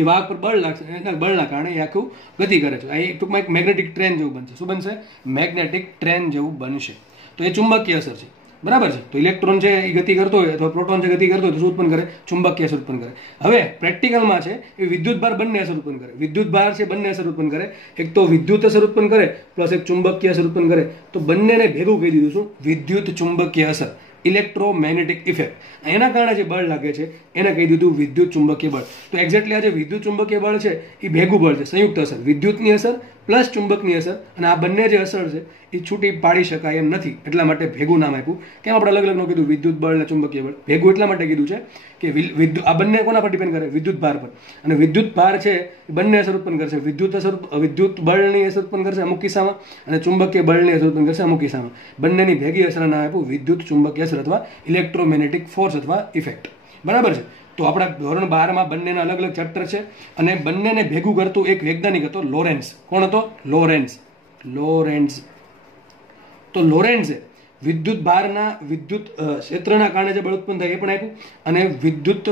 એ વાહક પર બળ લાગશે, એના બળના કારણે એ આખું ગતિ કરે છે. એ ટૂંકમાં એક મેગ્નેટિક ટ્રેન જેવું બનશે. શું બનશે? મેગ્નેટિક ટ્રેન જેવું બનશે. તો એ ચુંબકીય અસર છે. બરાબર છે? તો ઇલેક્ટ્રોન છે એ ગતિ કરતો હોય, અથવા પ્રોટોન છે ગતિ કરતો હોય, તો શું ઉત્પન્ન કરે? ચુંબકીય અસર ઉત્પન્ન કરે. હવે પ્રેક્ટિકલમાં છે એ વિદ્યુત ભાર બંને અસર ઉત્પન્ન કરે. વિદ્યુત ભાર છે બંને અસર ઉત્પન્ન કરે. એક તો વિદ્યુત અસર ઉત્પન્ન કરે પ્લસ એક ચુંબકીય અસર ઉત્પન્ન કરે. તો બંનેને ભેગું કહી દીધું શું? વિદ્યુત ચુંબકીય અસર, ઇલેક્ટ્રોમેગ્નેટિક ઇફેક્ટ. એના કારણે જે બળ લાગે છે એને કહી દીધું વિદ્યુત ચુંબકીય બળ. તો એક્ઝેક્ટલી આ જે વિદ્યુત ચુંબકીય બળ છે એ ભેગું બળ છે, સંયુક્ત અસર, વિદ્યુતની અસર પ્લસ ચુંબકની અસર. અને આ બંને જે અસર છે એ છૂટી પાડી શકાય એમ નથી, એટલા માટે ભેગું નામ આપ્યું. કેમ આપણે અલગ અલગનું કીધું? વિદ્યુત બળ અને ચુંબકીય બળ ભેગું એટલા માટે કીધું છે કે આ બંને કોના પર ડિપેન્ડ કરે? વિદ્યુત ભાર પર. અને વિદ્યુત ભાર છે એ બંને અસર ઉત્પન્ન કરશે. વિદ્યુત બળની અસર ઉત્પન્ન કરશે અમુક કિસ્સામાં, અને ચુંબકીય બળની અસર ઉત્પન્ન કરશે અમુક કિસ્સામાં. બંનેની ભેગી અસર નામ આપ્યું વિદ્યુત ચુંબકીય અસર અથવા ઇલેક્ટ્રોમેગ્નેટિક ફોર્સ અથવા ઇફેક્ટ. બરાબર છે? તો આપણા ધોરણ 12માં બંનેના અલગ અલગ ચેપ્ટર છે, અને બંનેને ભેગું કરતું એક વૈજ્ઞાનિક હતો, લોરેન્સ. કોણ હતો? લોરેન્સ. તો લોરેન્સે વિદ્યુત ભારના વિદ્યુત ક્ષેત્રના કારણે જે બળ ઉત્પન્ન થાય એ પણ આપ્યું, અને વિદ્યુત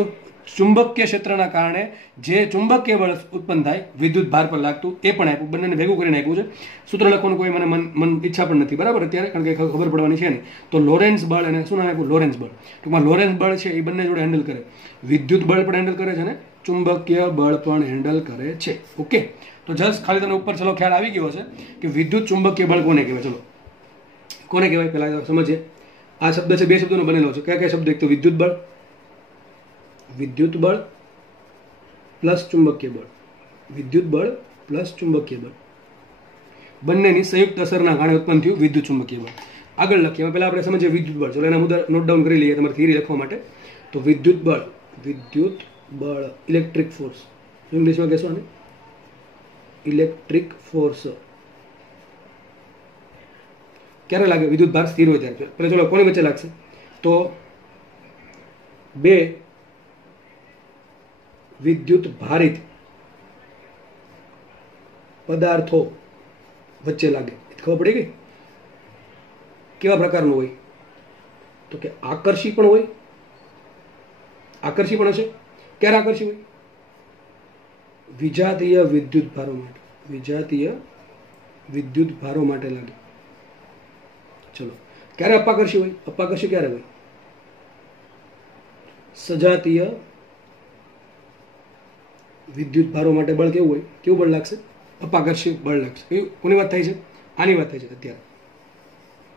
ચુંબકીય ક્ષેત્રના કારણે જે ચુંબકીય બળ ઉત્પન્ન થાય વિદ્યુત ભાર પર લાગતું એ પણ આપ્યું, બંનેને ભેગું કરીને આપ્યું છે. સૂત્ર લખવાનું કોઈ મને મન ઈચ્છા પણ નથી બરાબર અત્યારે, કારણ કે ખબર પડવાની છે નહીં. તો લોરેન્સ બળ અને શું નામ આપ્યું? લોરેન્સ બળ. ટૂંકમાં લોરેન્સ બળ છે એ બંને જોડે હેન્ડલ કરે, વિદ્યુત બળ પણ હેન્ડલ કરે છે અને ચુંબકીય બળ પણ હેન્ડલ કરે છે. ઓકે, તો જસ્ટ ખાલી તમને ઉપર ચલો ખ્યાલ આવી ગયો છે કે વિદ્યુત ચુંબકીય બળ કોને કહેવાય. ચલો કોને કહેવાય પહેલા સમજીએ. આ શબ્દ છે, બે શબ્દોનો બનેલો છે. કયા કયા શબ્દ? એક તો વિદ્યુત બળ, વિદ્યુત બળ પ્લસ ચુંબકીય બળ, વિદ્યુત બળ પ્લસ ચુંબકીય બળ, બંનેની સંયુક્ત અસરના કારણે ઉત્પન્ન થયું વિદ્યુત ચુંબકીય બળ. આગળ લખીએ. હવે પહેલા આપણે સમજીએ વિદ્યુત બળ. ચલો એના મુદ્દા નોટ ડાઉન કરી લઈએ તમારી થિયરી લખવા માટે. તો વિદ્યુત બળ, વિદ્યુત બળ ઇલેક્ટ્રિક ફોર્સ, ઇંગ્લિશમાં કહેશો આને ઇલેક્ટ્રિક ફોર્સ. ક્યારે લાગે? વિદ્યુત ભાર સ્થિર હોય ત્યારે. પહેલા ચલો કોની વચ્ચે લાગશે? તો બે વિદ્યુત ભારિત પદાર્થો વચ્ચે લાગે. ખબર પડી ગઈ? કેવા પ્રકારનું હોય? તો કે આકર્ષી પણ હોય, આકર્ષી પણ હશે. ક્યારે આકર્ષી હોય? વિજાતીય વિદ્યુત ભારો માટે, વિજાતીય વિદ્યુત ભારો માટે લાગે. ચલો ક્યારે અપાકર્ષી હોય? અપાકર્ષી ક્યારે હોય? સજાતીય વિદ્યુત ભારો માટે બળ કેવું હોય? કેવું બળ લાગશે? અપાકર્ષી બળ લાગશે. કોની વાત થાય છે? આની વાત થાય છે અત્યારે,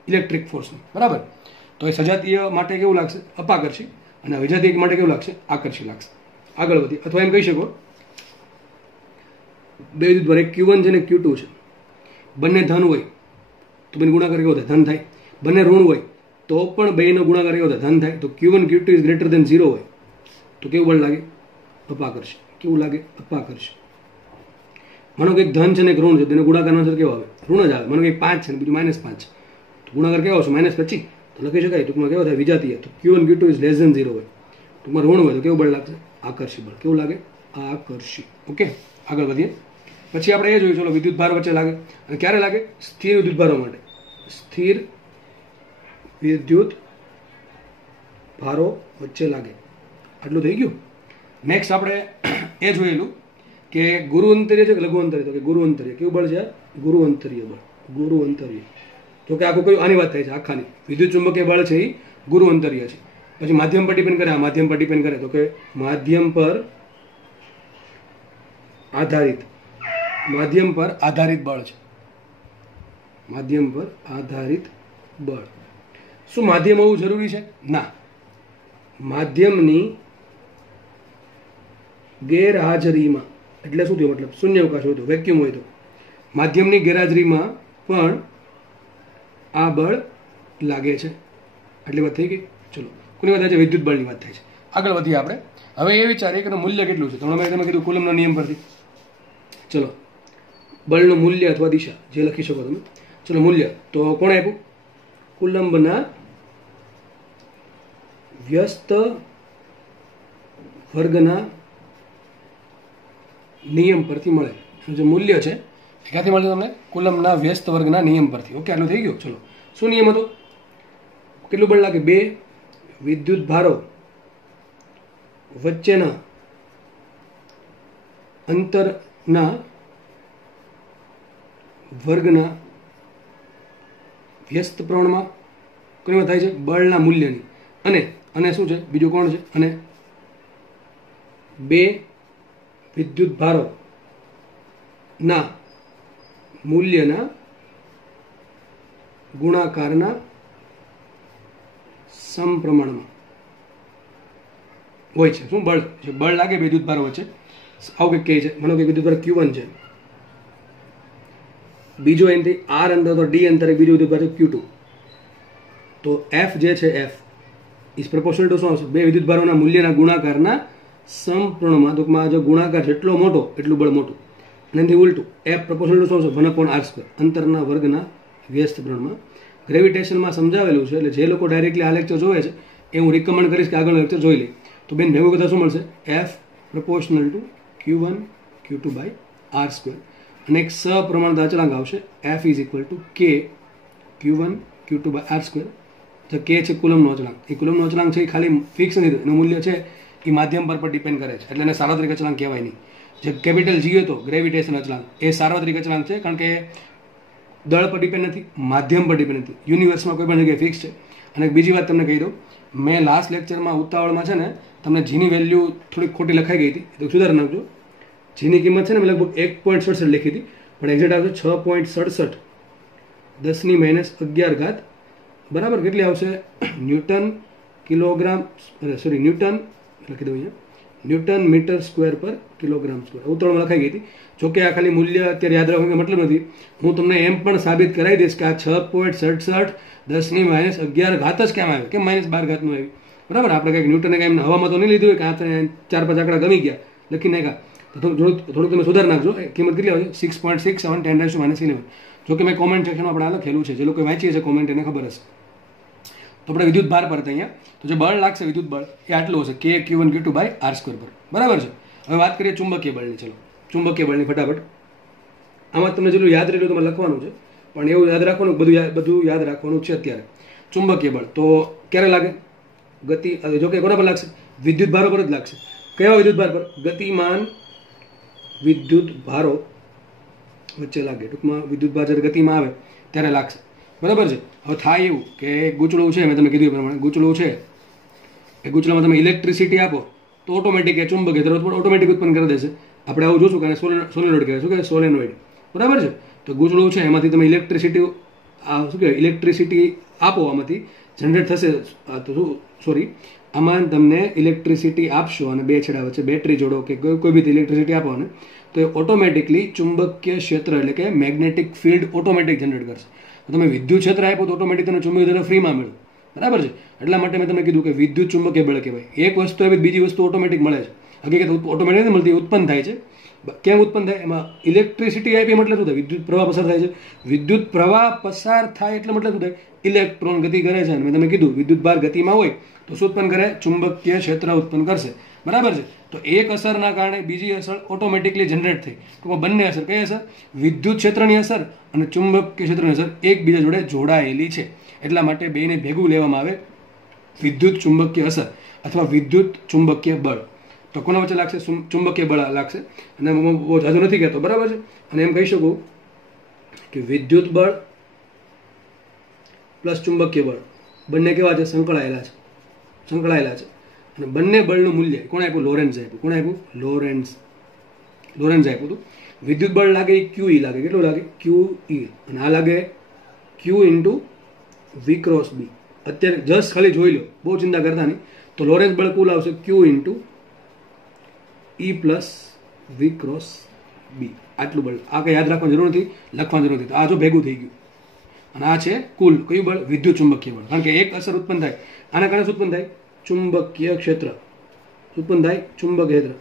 ઇલેક્ટ્રિક ફોર્સની. બરાબર. તો એ સજાતીય માટે કેવું લાગશે? અપાકર્ષી. અને વિજાતીય માટે કેવું લાગશે? આકર્ષી લાગશે. આગળ વધીએ. અથવા એમ કહી શકો બે વિદ્યુત ભાર, એક Q1 છે ને Q2 છે. બંને ધન હોય તો બંને ગુણાકાર કેવો થાય? ધન થાય. બંને ઋણ હોય તો પણ બેનો ગુણાકાર કેવો થાય? ધન થાય. તો Q1 Q2 is greater than 0 હોય તો કેવું બળ લાગે? અપાકર્ષી. કેવું લાગે? અપાકર્ષી. માનો કે એક ધન છે ને એક ઋણ છે, તેનો ગુણાકાર નો કેવો આવે? ઋણ જ આવે. માનો કે એક 5 છે ને બીજું -5, તો ગુણાકાર કેવો આવશે? -25. તો લખી શકાય ટૂંકમાં કેવો થાય? વિજાતીય. તો Q1 Q2 is less than 0 હોય, ટૂંકમાં ઋણ હોય તો કેવું બળ લાગશે? આકર્ષી બળ. કેવું લાગે? આકર્ષી. ઓકે, આગળ વધીએ. પછી આપણે એ જોયું, ચલો વિદ્યુત ભાર વચ્ચે લાગે. અને ક્યારે લાગે? સ્થિર વિદ્યુત ભારો માટે. સ્થિર વિદ્યુત ભારો વચ્ચે લાગે. આટલું થઈ ગયું. નેક્સ્ટ આપણે એ જોયેલું કે ગુરુ અંતરીય છે કે લઘુ અંતરીય? તો કે ગુરુ અંતરીય. કેવું બળ છે? ગુરુ અંતરીય બળ. ગુરુ અંતરીય. તો કે આખું કયું? આની વાત થાય છે આખાની. વિદ્યુત ચુંબકીય બળ છે એ ગુરુ અંતરીય છે. પછી માધ્યમ પર ડિપેન્ડ કરે. આ માધ્યમ પર ડિપેન્ડ કરે. તો કે માધ્યમ પર આધારિત, માધ્યમ પર આધારિત બળ છે. માધ્યમ પર આધારિત બળ. શું માધ્યમ હોવું જરૂરી છે? ના. માધ્યમની ગેરહાજરીમાં, એટલે શું થયું? મતલબ શૂન્યાવકાશ હોય તો, વેક્યુમ હોય તો માધ્યમની ગેરહાજરીમાં પણ આ બળ લાગે છે. આટલી વાત થઈ ગઈ. ચલો કોની વાત થાય છે? વિદ્યુત બળની વાત થાય છે. આગળ વધીએ આપણે. હવે એ વિચારીએ કે એનું મૂલ્ય કેટલું છે. તો મેં તમે કીધું કુલમના નિયમ પરથી. ચલો બળનું મૂલ્ય અથવા દિશા જે લખી શકો તમે. ચલો મૂલ્ય તો કોણે આપ્યું? કુલંબના વ્યસ્ત વર્ગના નિયમ પરથી મળે. જે મૂલ્ય છે એ ક્યાંથી મળે તમને? કુલંબના વ્યસ્ત વર્ગના નિયમ પરથી. ઓકે, આટલું થઈ ગયું. ચલો શું નિયમ હતો? કેટલું બળ લાગે? બે વિદ્યુત ભારો વચ્ચેના અંતરના વર્ગના વ્યસ્ત પ્રમાણમાં કોની વાત થાય છે? બળના મૂલ્યની. અને શું છે? બીજું કોણ છે? અને બે વિદ્યુત ભારો ના મૂલ્યના ગુણાકારના સમપ્રમાણમાં હોય છે. શું બળ છે? બળ લાગે વિદ્યુત ભારો વચ્ચે. આવું કંઈક કહે છે. માનો કે વિદ્યુત ભાર Q1 છે, બીજો એનાથી R અંતર તો D અંતરે બીજો વિદ્યુત ભાર છે Q2. તો F જે છે, F ઇઝ પ્રપોર્શનલ ટુ શું આવશે? બે વિદ્યુત ભારોના મૂલ્યના ગુણાકારના સમપ્રમાણમાં. ટૂંકમાં જો ગુણાકાર જેટલો મોટો એટલું બળ મોટું. અને એનાથી ઉલટું F પ્રપોર્શનલ ટુ શું આવશે? 1/r², અંતરના વર્ગના વ્યસ્ત પ્રમાણમાં. ગ્રેવિટેશનમાં સમજાવેલું છે. એટલે જે લોકો ડાયરેક્ટલી આ લેક્ચર જોવે છે એ હું રિકમેન્ડ કરીશ કે આગળ લેક્ચર જોઈ લે. તો બેન ભેગું બધા શું મળશે? F proportional two Q1 Q2/r². અને એક સપ્રમાણતા અચળાંક આવશે F is equal to K Q1 Q2/r². જે K છે કુલમનો અચળાંક. એ કુલમનો અચળાંક છે એ ખાલી ફિક્સ નથી, એનું મૂલ્ય છે એ માધ્યમ પર ડિપેન્ડ કરે છે, એટલે એને સાર્વત્રિક અચળાંક કહેવાય નહીં. જે કેપિટલ જી હતો ગ્રેવિટેશન અચળાંક એ સાર્વત્રિક અચળાંક છે, કારણ કે દળ પર ડિપેન્ડ નથી, માધ્યમ પર ડિપેન્ડ નથી, યુનિવર્સમાં કોઈ પણ જગ્યાએ ફિક્સ છે. અને બીજી વાત તમને કહી દઉં, મેં લાસ્ટ લેક્ચરમાં ઉતાવળમાં છે ને તમને જીની વેલ્યુ થોડીક ખોટી લખાઈ ગઈ હતી, તો સુધારી નાખજો. જીની કિંમત છે ને મેં લગભગ 1.67 લખી હતી, પણ એક્ઝેક્ટ આવશે 6.67 10⁻11 બરાબર. કેટલી આવશે? ન્યૂટન કિલોગ્રામ, સોરી ન્યૂટન લખી દઉં અહીંયા, ન્યૂટન મીટર સ્ક્વેર પર કિલોગ્રામ સ્ક્વેર ઉતાવળમાં લખાઈ ગઈ હતી. જોકે આ ખાલી મૂલ્ય અત્યારે યાદ રાખવાનું મતલબ નથી, હું તમને એમ પણ સાબિત કરાવી દઈશ કે આ 6.67 10⁻11 જ કેમ આવે, કેમ -12 નું આવી, બરાબર. આપણે કંઈક ન્યૂટને કંઈ હવામાં તો નહીં લીધું હોય કે આ 4-5 આંકડા ગમી ગયા લખી નાખ્યા, તો થોડુંક તમે સુધાર નાખજો. કિંમત કેટલી આવે છે? 6.67 10⁻11. જો કે મેં કોમેન્ટ સેક્શનમાં આપણે આ લખેલું છે, જે લોકો વાંચીએ છે કોમેન્ટ એને ખબર હશે. તો આપણે વિદ્યુત ભાર પર અહીંયા તો જે બળ લાગશે વિદ્યુત બળ એ આટલું હશે, K(Q1Q2)/r² પર, બરાબર છે. હવે વાત કરીએ ચુંબકીય બળની. ચલો ચુંબકીય બળની ફટાફટ. આમાં તમને જેટલું યાદ રહેલું તમારે લખવાનું છે, પણ એવું યાદ રાખવાનું બધું યાદ રાખવાનું છે. અત્યારે ચુંબકીય બળ તો ક્યારે લાગે? ગતિ, જો કે કોના પર લાગશે? વિદ્યુત ભારો પર જ લાગશે. કયા વિદ્યુત ભાર પર? ગતિમાન વિદ્યુત ભારો વચ્ચે લાગે. ટૂંકમાં વિદ્યુત ભાર જ્યારે ગતિમાં આવે ત્યારે લાગશે, બરાબર છે. હવે થાય એવું કે ગૂંચળું છે, મેં તમને કીધું એ પ્રમાણે ગૂંચળું છે, એ ગૂંચળામાં તમે ઇલેક્ટ્રિસિટી આપો તો ઓટોમેટિક એ ચુંબકીય તરફ ઓટોમેટિક ઉત્પન્ન કરી દેશે. આપણે આવું જોશું કે સોલેનોઇડ કહેવાય. શું કહેવાય? સોલેનોઇડ, બરાબર છે. તો ગૂંચળું છે એમાંથી તમે ઇલેક્ટ્રિસિટી શું કહેવાય ઇલેક્ટ્રિસિટી આપો, આમાંથી જનરેટ થશે. સોરી આમાં તમને ઇલેક્ટ્રિસિટી આપશો અને બે છેડા વચ્ચે બેટરી જોડો કે કોઈ બી ઇલેક્ટ્રિસિટી આપો ને તો એ ઓટોમેટિકલી ચુંબકીય ક્ષેત્ર એટલે કે મેગ્નેટિક ફિલ્ડ ઓટોમેટિક જનરેટ કરશે. તમે વિદ્યુત ક્ષેત્ર આપો તો ઓટોમેટિક તમને ચુંબકીય ક્ષેત્ર ફ્રીમાં મળે, બરાબર છે. એટલા માટે મેં તમને કીધું કે વિદ્યુત ચુંબકીય બળ કહેવાય. એક વસ્તુ એવી બીજી વસ્તુ ઓટોમેટિક મળે છે. હકીકત ઓટોમેટિક નથી મળતી, ઉત્પન્ન થાય છે. કેમ ઉત્પન્ન થાય? એમાં ઇલેક્ટ્રિસિટી આપી મતલબ શું થાય? વિદ્યુત પ્રવાહ પસાર થાય છે. વિદ્યુત પ્રવાહ પસાર થાય એટલે મતલબ શું થાય? ઇલેક્ટ્રોન ગતિ કરે છે. મેં તમે કીધું વિદ્યુત ભાર ગતિમાં હોય તો શું ઉત્પન્ન કરે? ચુંબકીય ક્ષેત્ર ઉત્પન્ન કરશે, બરાબર છે. તો એક અસરના કારણે બીજી અસર ઓટોમેટિકલી જનરેટ થઈ. તો બંને અસર, કઈ અસર? વિદ્યુત ક્ષેત્રની અસર અને ચુંબકીય ક્ષેત્રની અસર એકબીજા જોડે જોડાયેલી છે. એટલા માટે બેને ભેગું લેવામાં આવે વિદ્યુત ચુંબકીય અસર અથવા વિદ્યુત ચુંબકીય બળ. તો કોના વચ્ચે લાગશે? ચુંબકીય બળ લાગશે. અને હું બહુ જાજુ નથી કહેતો, બરાબર છે. અને એમ કહી શકું કે વિદ્યુત બળ પ્લસ ચુંબકીય બળ બંને કેવા છે? સંકળાયેલા છે. અને બંને બળનું મૂલ્ય કોણે આપ્યું? લોરેન્ઝે આપ્યું. કોણે આપ્યું? લોરેન્ઝે આપ્યું હતું. વિદ્યુત બળ લાગે QE લાગે. કેટલું લાગે? QE. અને આ લાગે Q × V×B. અત્યારે જસ્ટ ખાલી જોઈ લો, બહુ ચિંતા કરતા નહીં. તો લોરેન્ઝ બળ કુલ આવશે Q × E + V×B. આટલું બળ. આ કંઈ યાદ રાખવાની જરૂર નથી, લખવાની જરૂર નથી. તો આ જો ભેગું થઈ ગયું અને આ છે કુલ કયું બળ? વિદ્યુત ચુંબકીય બળ. કારણ કે એક અસર ઉત્પન્ન થાય, આના કારણે શું ઉત્પન્ન થાય? ચુંબકીય ક્ષેત્ર ઉત્પન્ન થાય, ચુંબકીય ક્ષેત્ર.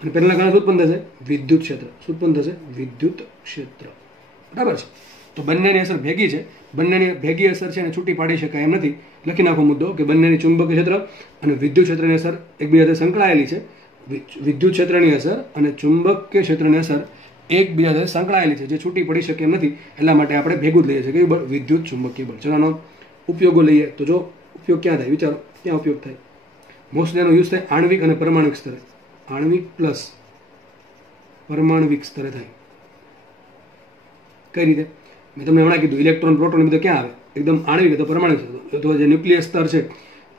અને પહેલાના કારણે શું ઉત્પન્ન થશે? વિદ્યુત ક્ષેત્ર. શું ઉત્પન્ન થશે? વિદ્યુત ક્ષેત્ર, બરાબર છે. તો બંનેની અસર ભેગી છે. બંનેની ભેગી અસર છે અને છૂટી પાડી શકાય એમ નથી. લખી નાખો મુદ્દો કે બંનેની ચુંબકીય ક્ષેત્ર અને વિદ્યુત ક્ષેત્રની અસર એકબીજા સાથે સંકળાયેલી છે. વિદ્યુત ક્ષેત્રની અસર અને ચુંબકીય ક્ષેત્રની અસર એકબીજા સાથે સંકળાયેલી છે, જે છૂટી પડી શકે એમ નથી. એટલા માટે આપણે ભેગું જ લઈએ છીએ. કયું બળ? વિદ્યુત ચુંબકીય બળ. ચલો આનો ઉપયોગો લઈએ. તો જો ઉપયોગ ક્યાં થાય? વિચારો, ક્યાં ઉપયોગ થાય? મોસ્ટલી એનો યુઝ થાય આણ્વિક અને પરમાણુિક સ્તરે. આણ્વિક પ્લસ પરમાણુિક સ્તરે થાય. કઈ રીતે? મેં તમને હમણાં કીધું ઇલેક્ટ્રોન પ્રોટોન બધું ક્યાં આવે? એકદમ આણ્વિક અથવા પરમાણુિક અથવા જે ન્યુક્લિયસ સ્તર છે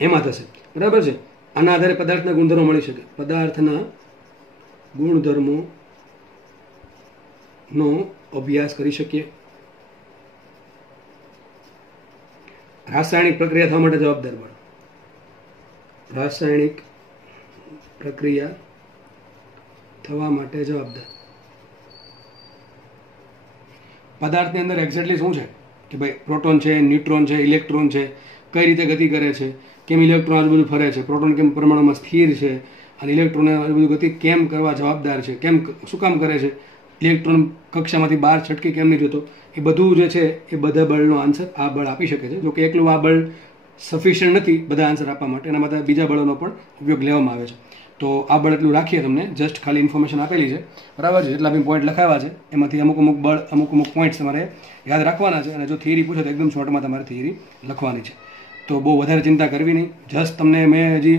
એમાં થશે, બરાબર છે. આના આધારે પદાર્થના ગુણધર્મો મળી શકે. પદાર્થના ગુણધર્મોનો અભ્યાસ કરી શકીએ. રાસાયણિક પ્રક્રિયા થવા માટે જવાબદાર બળ. રાસાયણિક પ્રક્રિયા થવા માટે જવાબદાર પદાર્થની અંદર એક્ઝેક્ટલી શું છે કે ભાઈ પ્રોટોન છે, ન્યુટ્રોન છે, ઇલેક્ટ્રોન છે, કઈ રીતે ગતિ કરે છે, કેમ ઇલેક્ટ્રોન આજુબાજુ ફરે છે, પ્રોટોન કેમ પરમાણુમાં સ્થિર છે, અને ઇલેક્ટ્રોન આજુબાજુ ગતિ કેમ કરવા જવાબદાર છે, કેમ શું કામ કરે છે, ઇલેક્ટ્રોન કક્ષામાંથી બહાર છટકી કેમ નહીં જતો, એ બધું જે છે એ બધા બળનો આન્સર આ બળ આપી શકે છે. જોકે એકલું આ બળ સફિશિયન્ટ નથી બધા આન્સર આપવા માટે, એના માટે બીજા બળોનો પણ ઉપયોગ લેવામાં આવે છે. તો આ બળ એટલું રાખીએ, તમને જસ્ટ ખાલી ઇન્ફોર્મેશન આપેલી છે, બરાબર છે. જેટલા બી પોઈન્ટ લખાવ્યા છે એમાંથી અમુક બળ અમુક પોઈન્ટ્સ તમારે યાદ રાખવાના છે, અને જો થિયરી પૂછે તો એકદમ શોર્ટમાં તમારે થિયરી લખવાની છે. તો બહુ વધારે ચિંતા કરવી નહીં. જસ્ટ તમને મેં હજી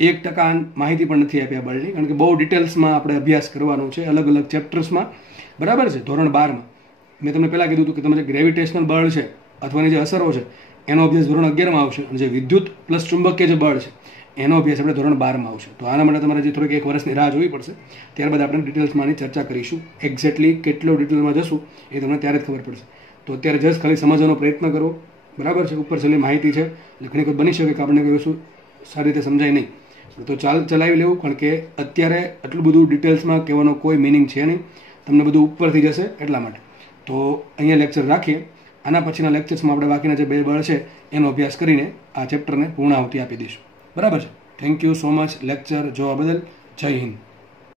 1% માહિતી પણ નથી આપી આ બળની, કારણ કે બહુ ડિટેલ્સમાં આપણે અભ્યાસ કરવાનો છે અલગ અલગ ચેપ્ટર્સમાં, બરાબર છે. ધોરણ 12માં મેં તમને પહેલાં કીધું હતું કે તમે જે ગ્રેવિટેશનલ બળ છે અથવા એની જે અસરો છે એનો અભ્યાસ ધોરણ 11માં આવશે, અને જે વિદ્યુત પ્લસ ચુંબકીય જે બળ છે એનો અભ્યાસ આપણે ધોરણ 12માં આવશે. તો આના માટે તમારે જે થોડીક 1 વર્ષની રાહ જોવી પડશે, ત્યારબાદ આપણે ડિટેલ્સમાં આની ચર્ચા કરીશું. એક્ઝેક્ટલી કેટલો ડિટેલમાં જશું એ તમને ત્યારે જ ખબર પડશે. તો અત્યારે જસ્ટ ખાલી સમજવાનો પ્રયત્ન કરો, બરાબર છે. ઉપર છેલ્લી માહિતી છે એટલે ઘણી વખત બની શકે કે આપણને કોઈ વસ્તુ સારી રીતે સમજાય નહીં, તો ચલાવી લેવું, કારણ કે અત્યારે આટલું બધું ડિટેલ્સમાં કહેવાનો કોઈ મિનિંગ છે નહીં, તમને બધું ઉપરથી જશે એટલા માટે. તો અહીંયા લેક્ચર રાખીએ. આના પછીના લેક્ચર્સમાં આપણે બાકીના જે 2 બળ છે એનો અભ્યાસ કરીને આ ચેપ્ટરને પૂર્ણાહુતિ આપી દઈશું, બરાબર છે. Thank you so much lecture જોવા બદલ. જય હિન્દ.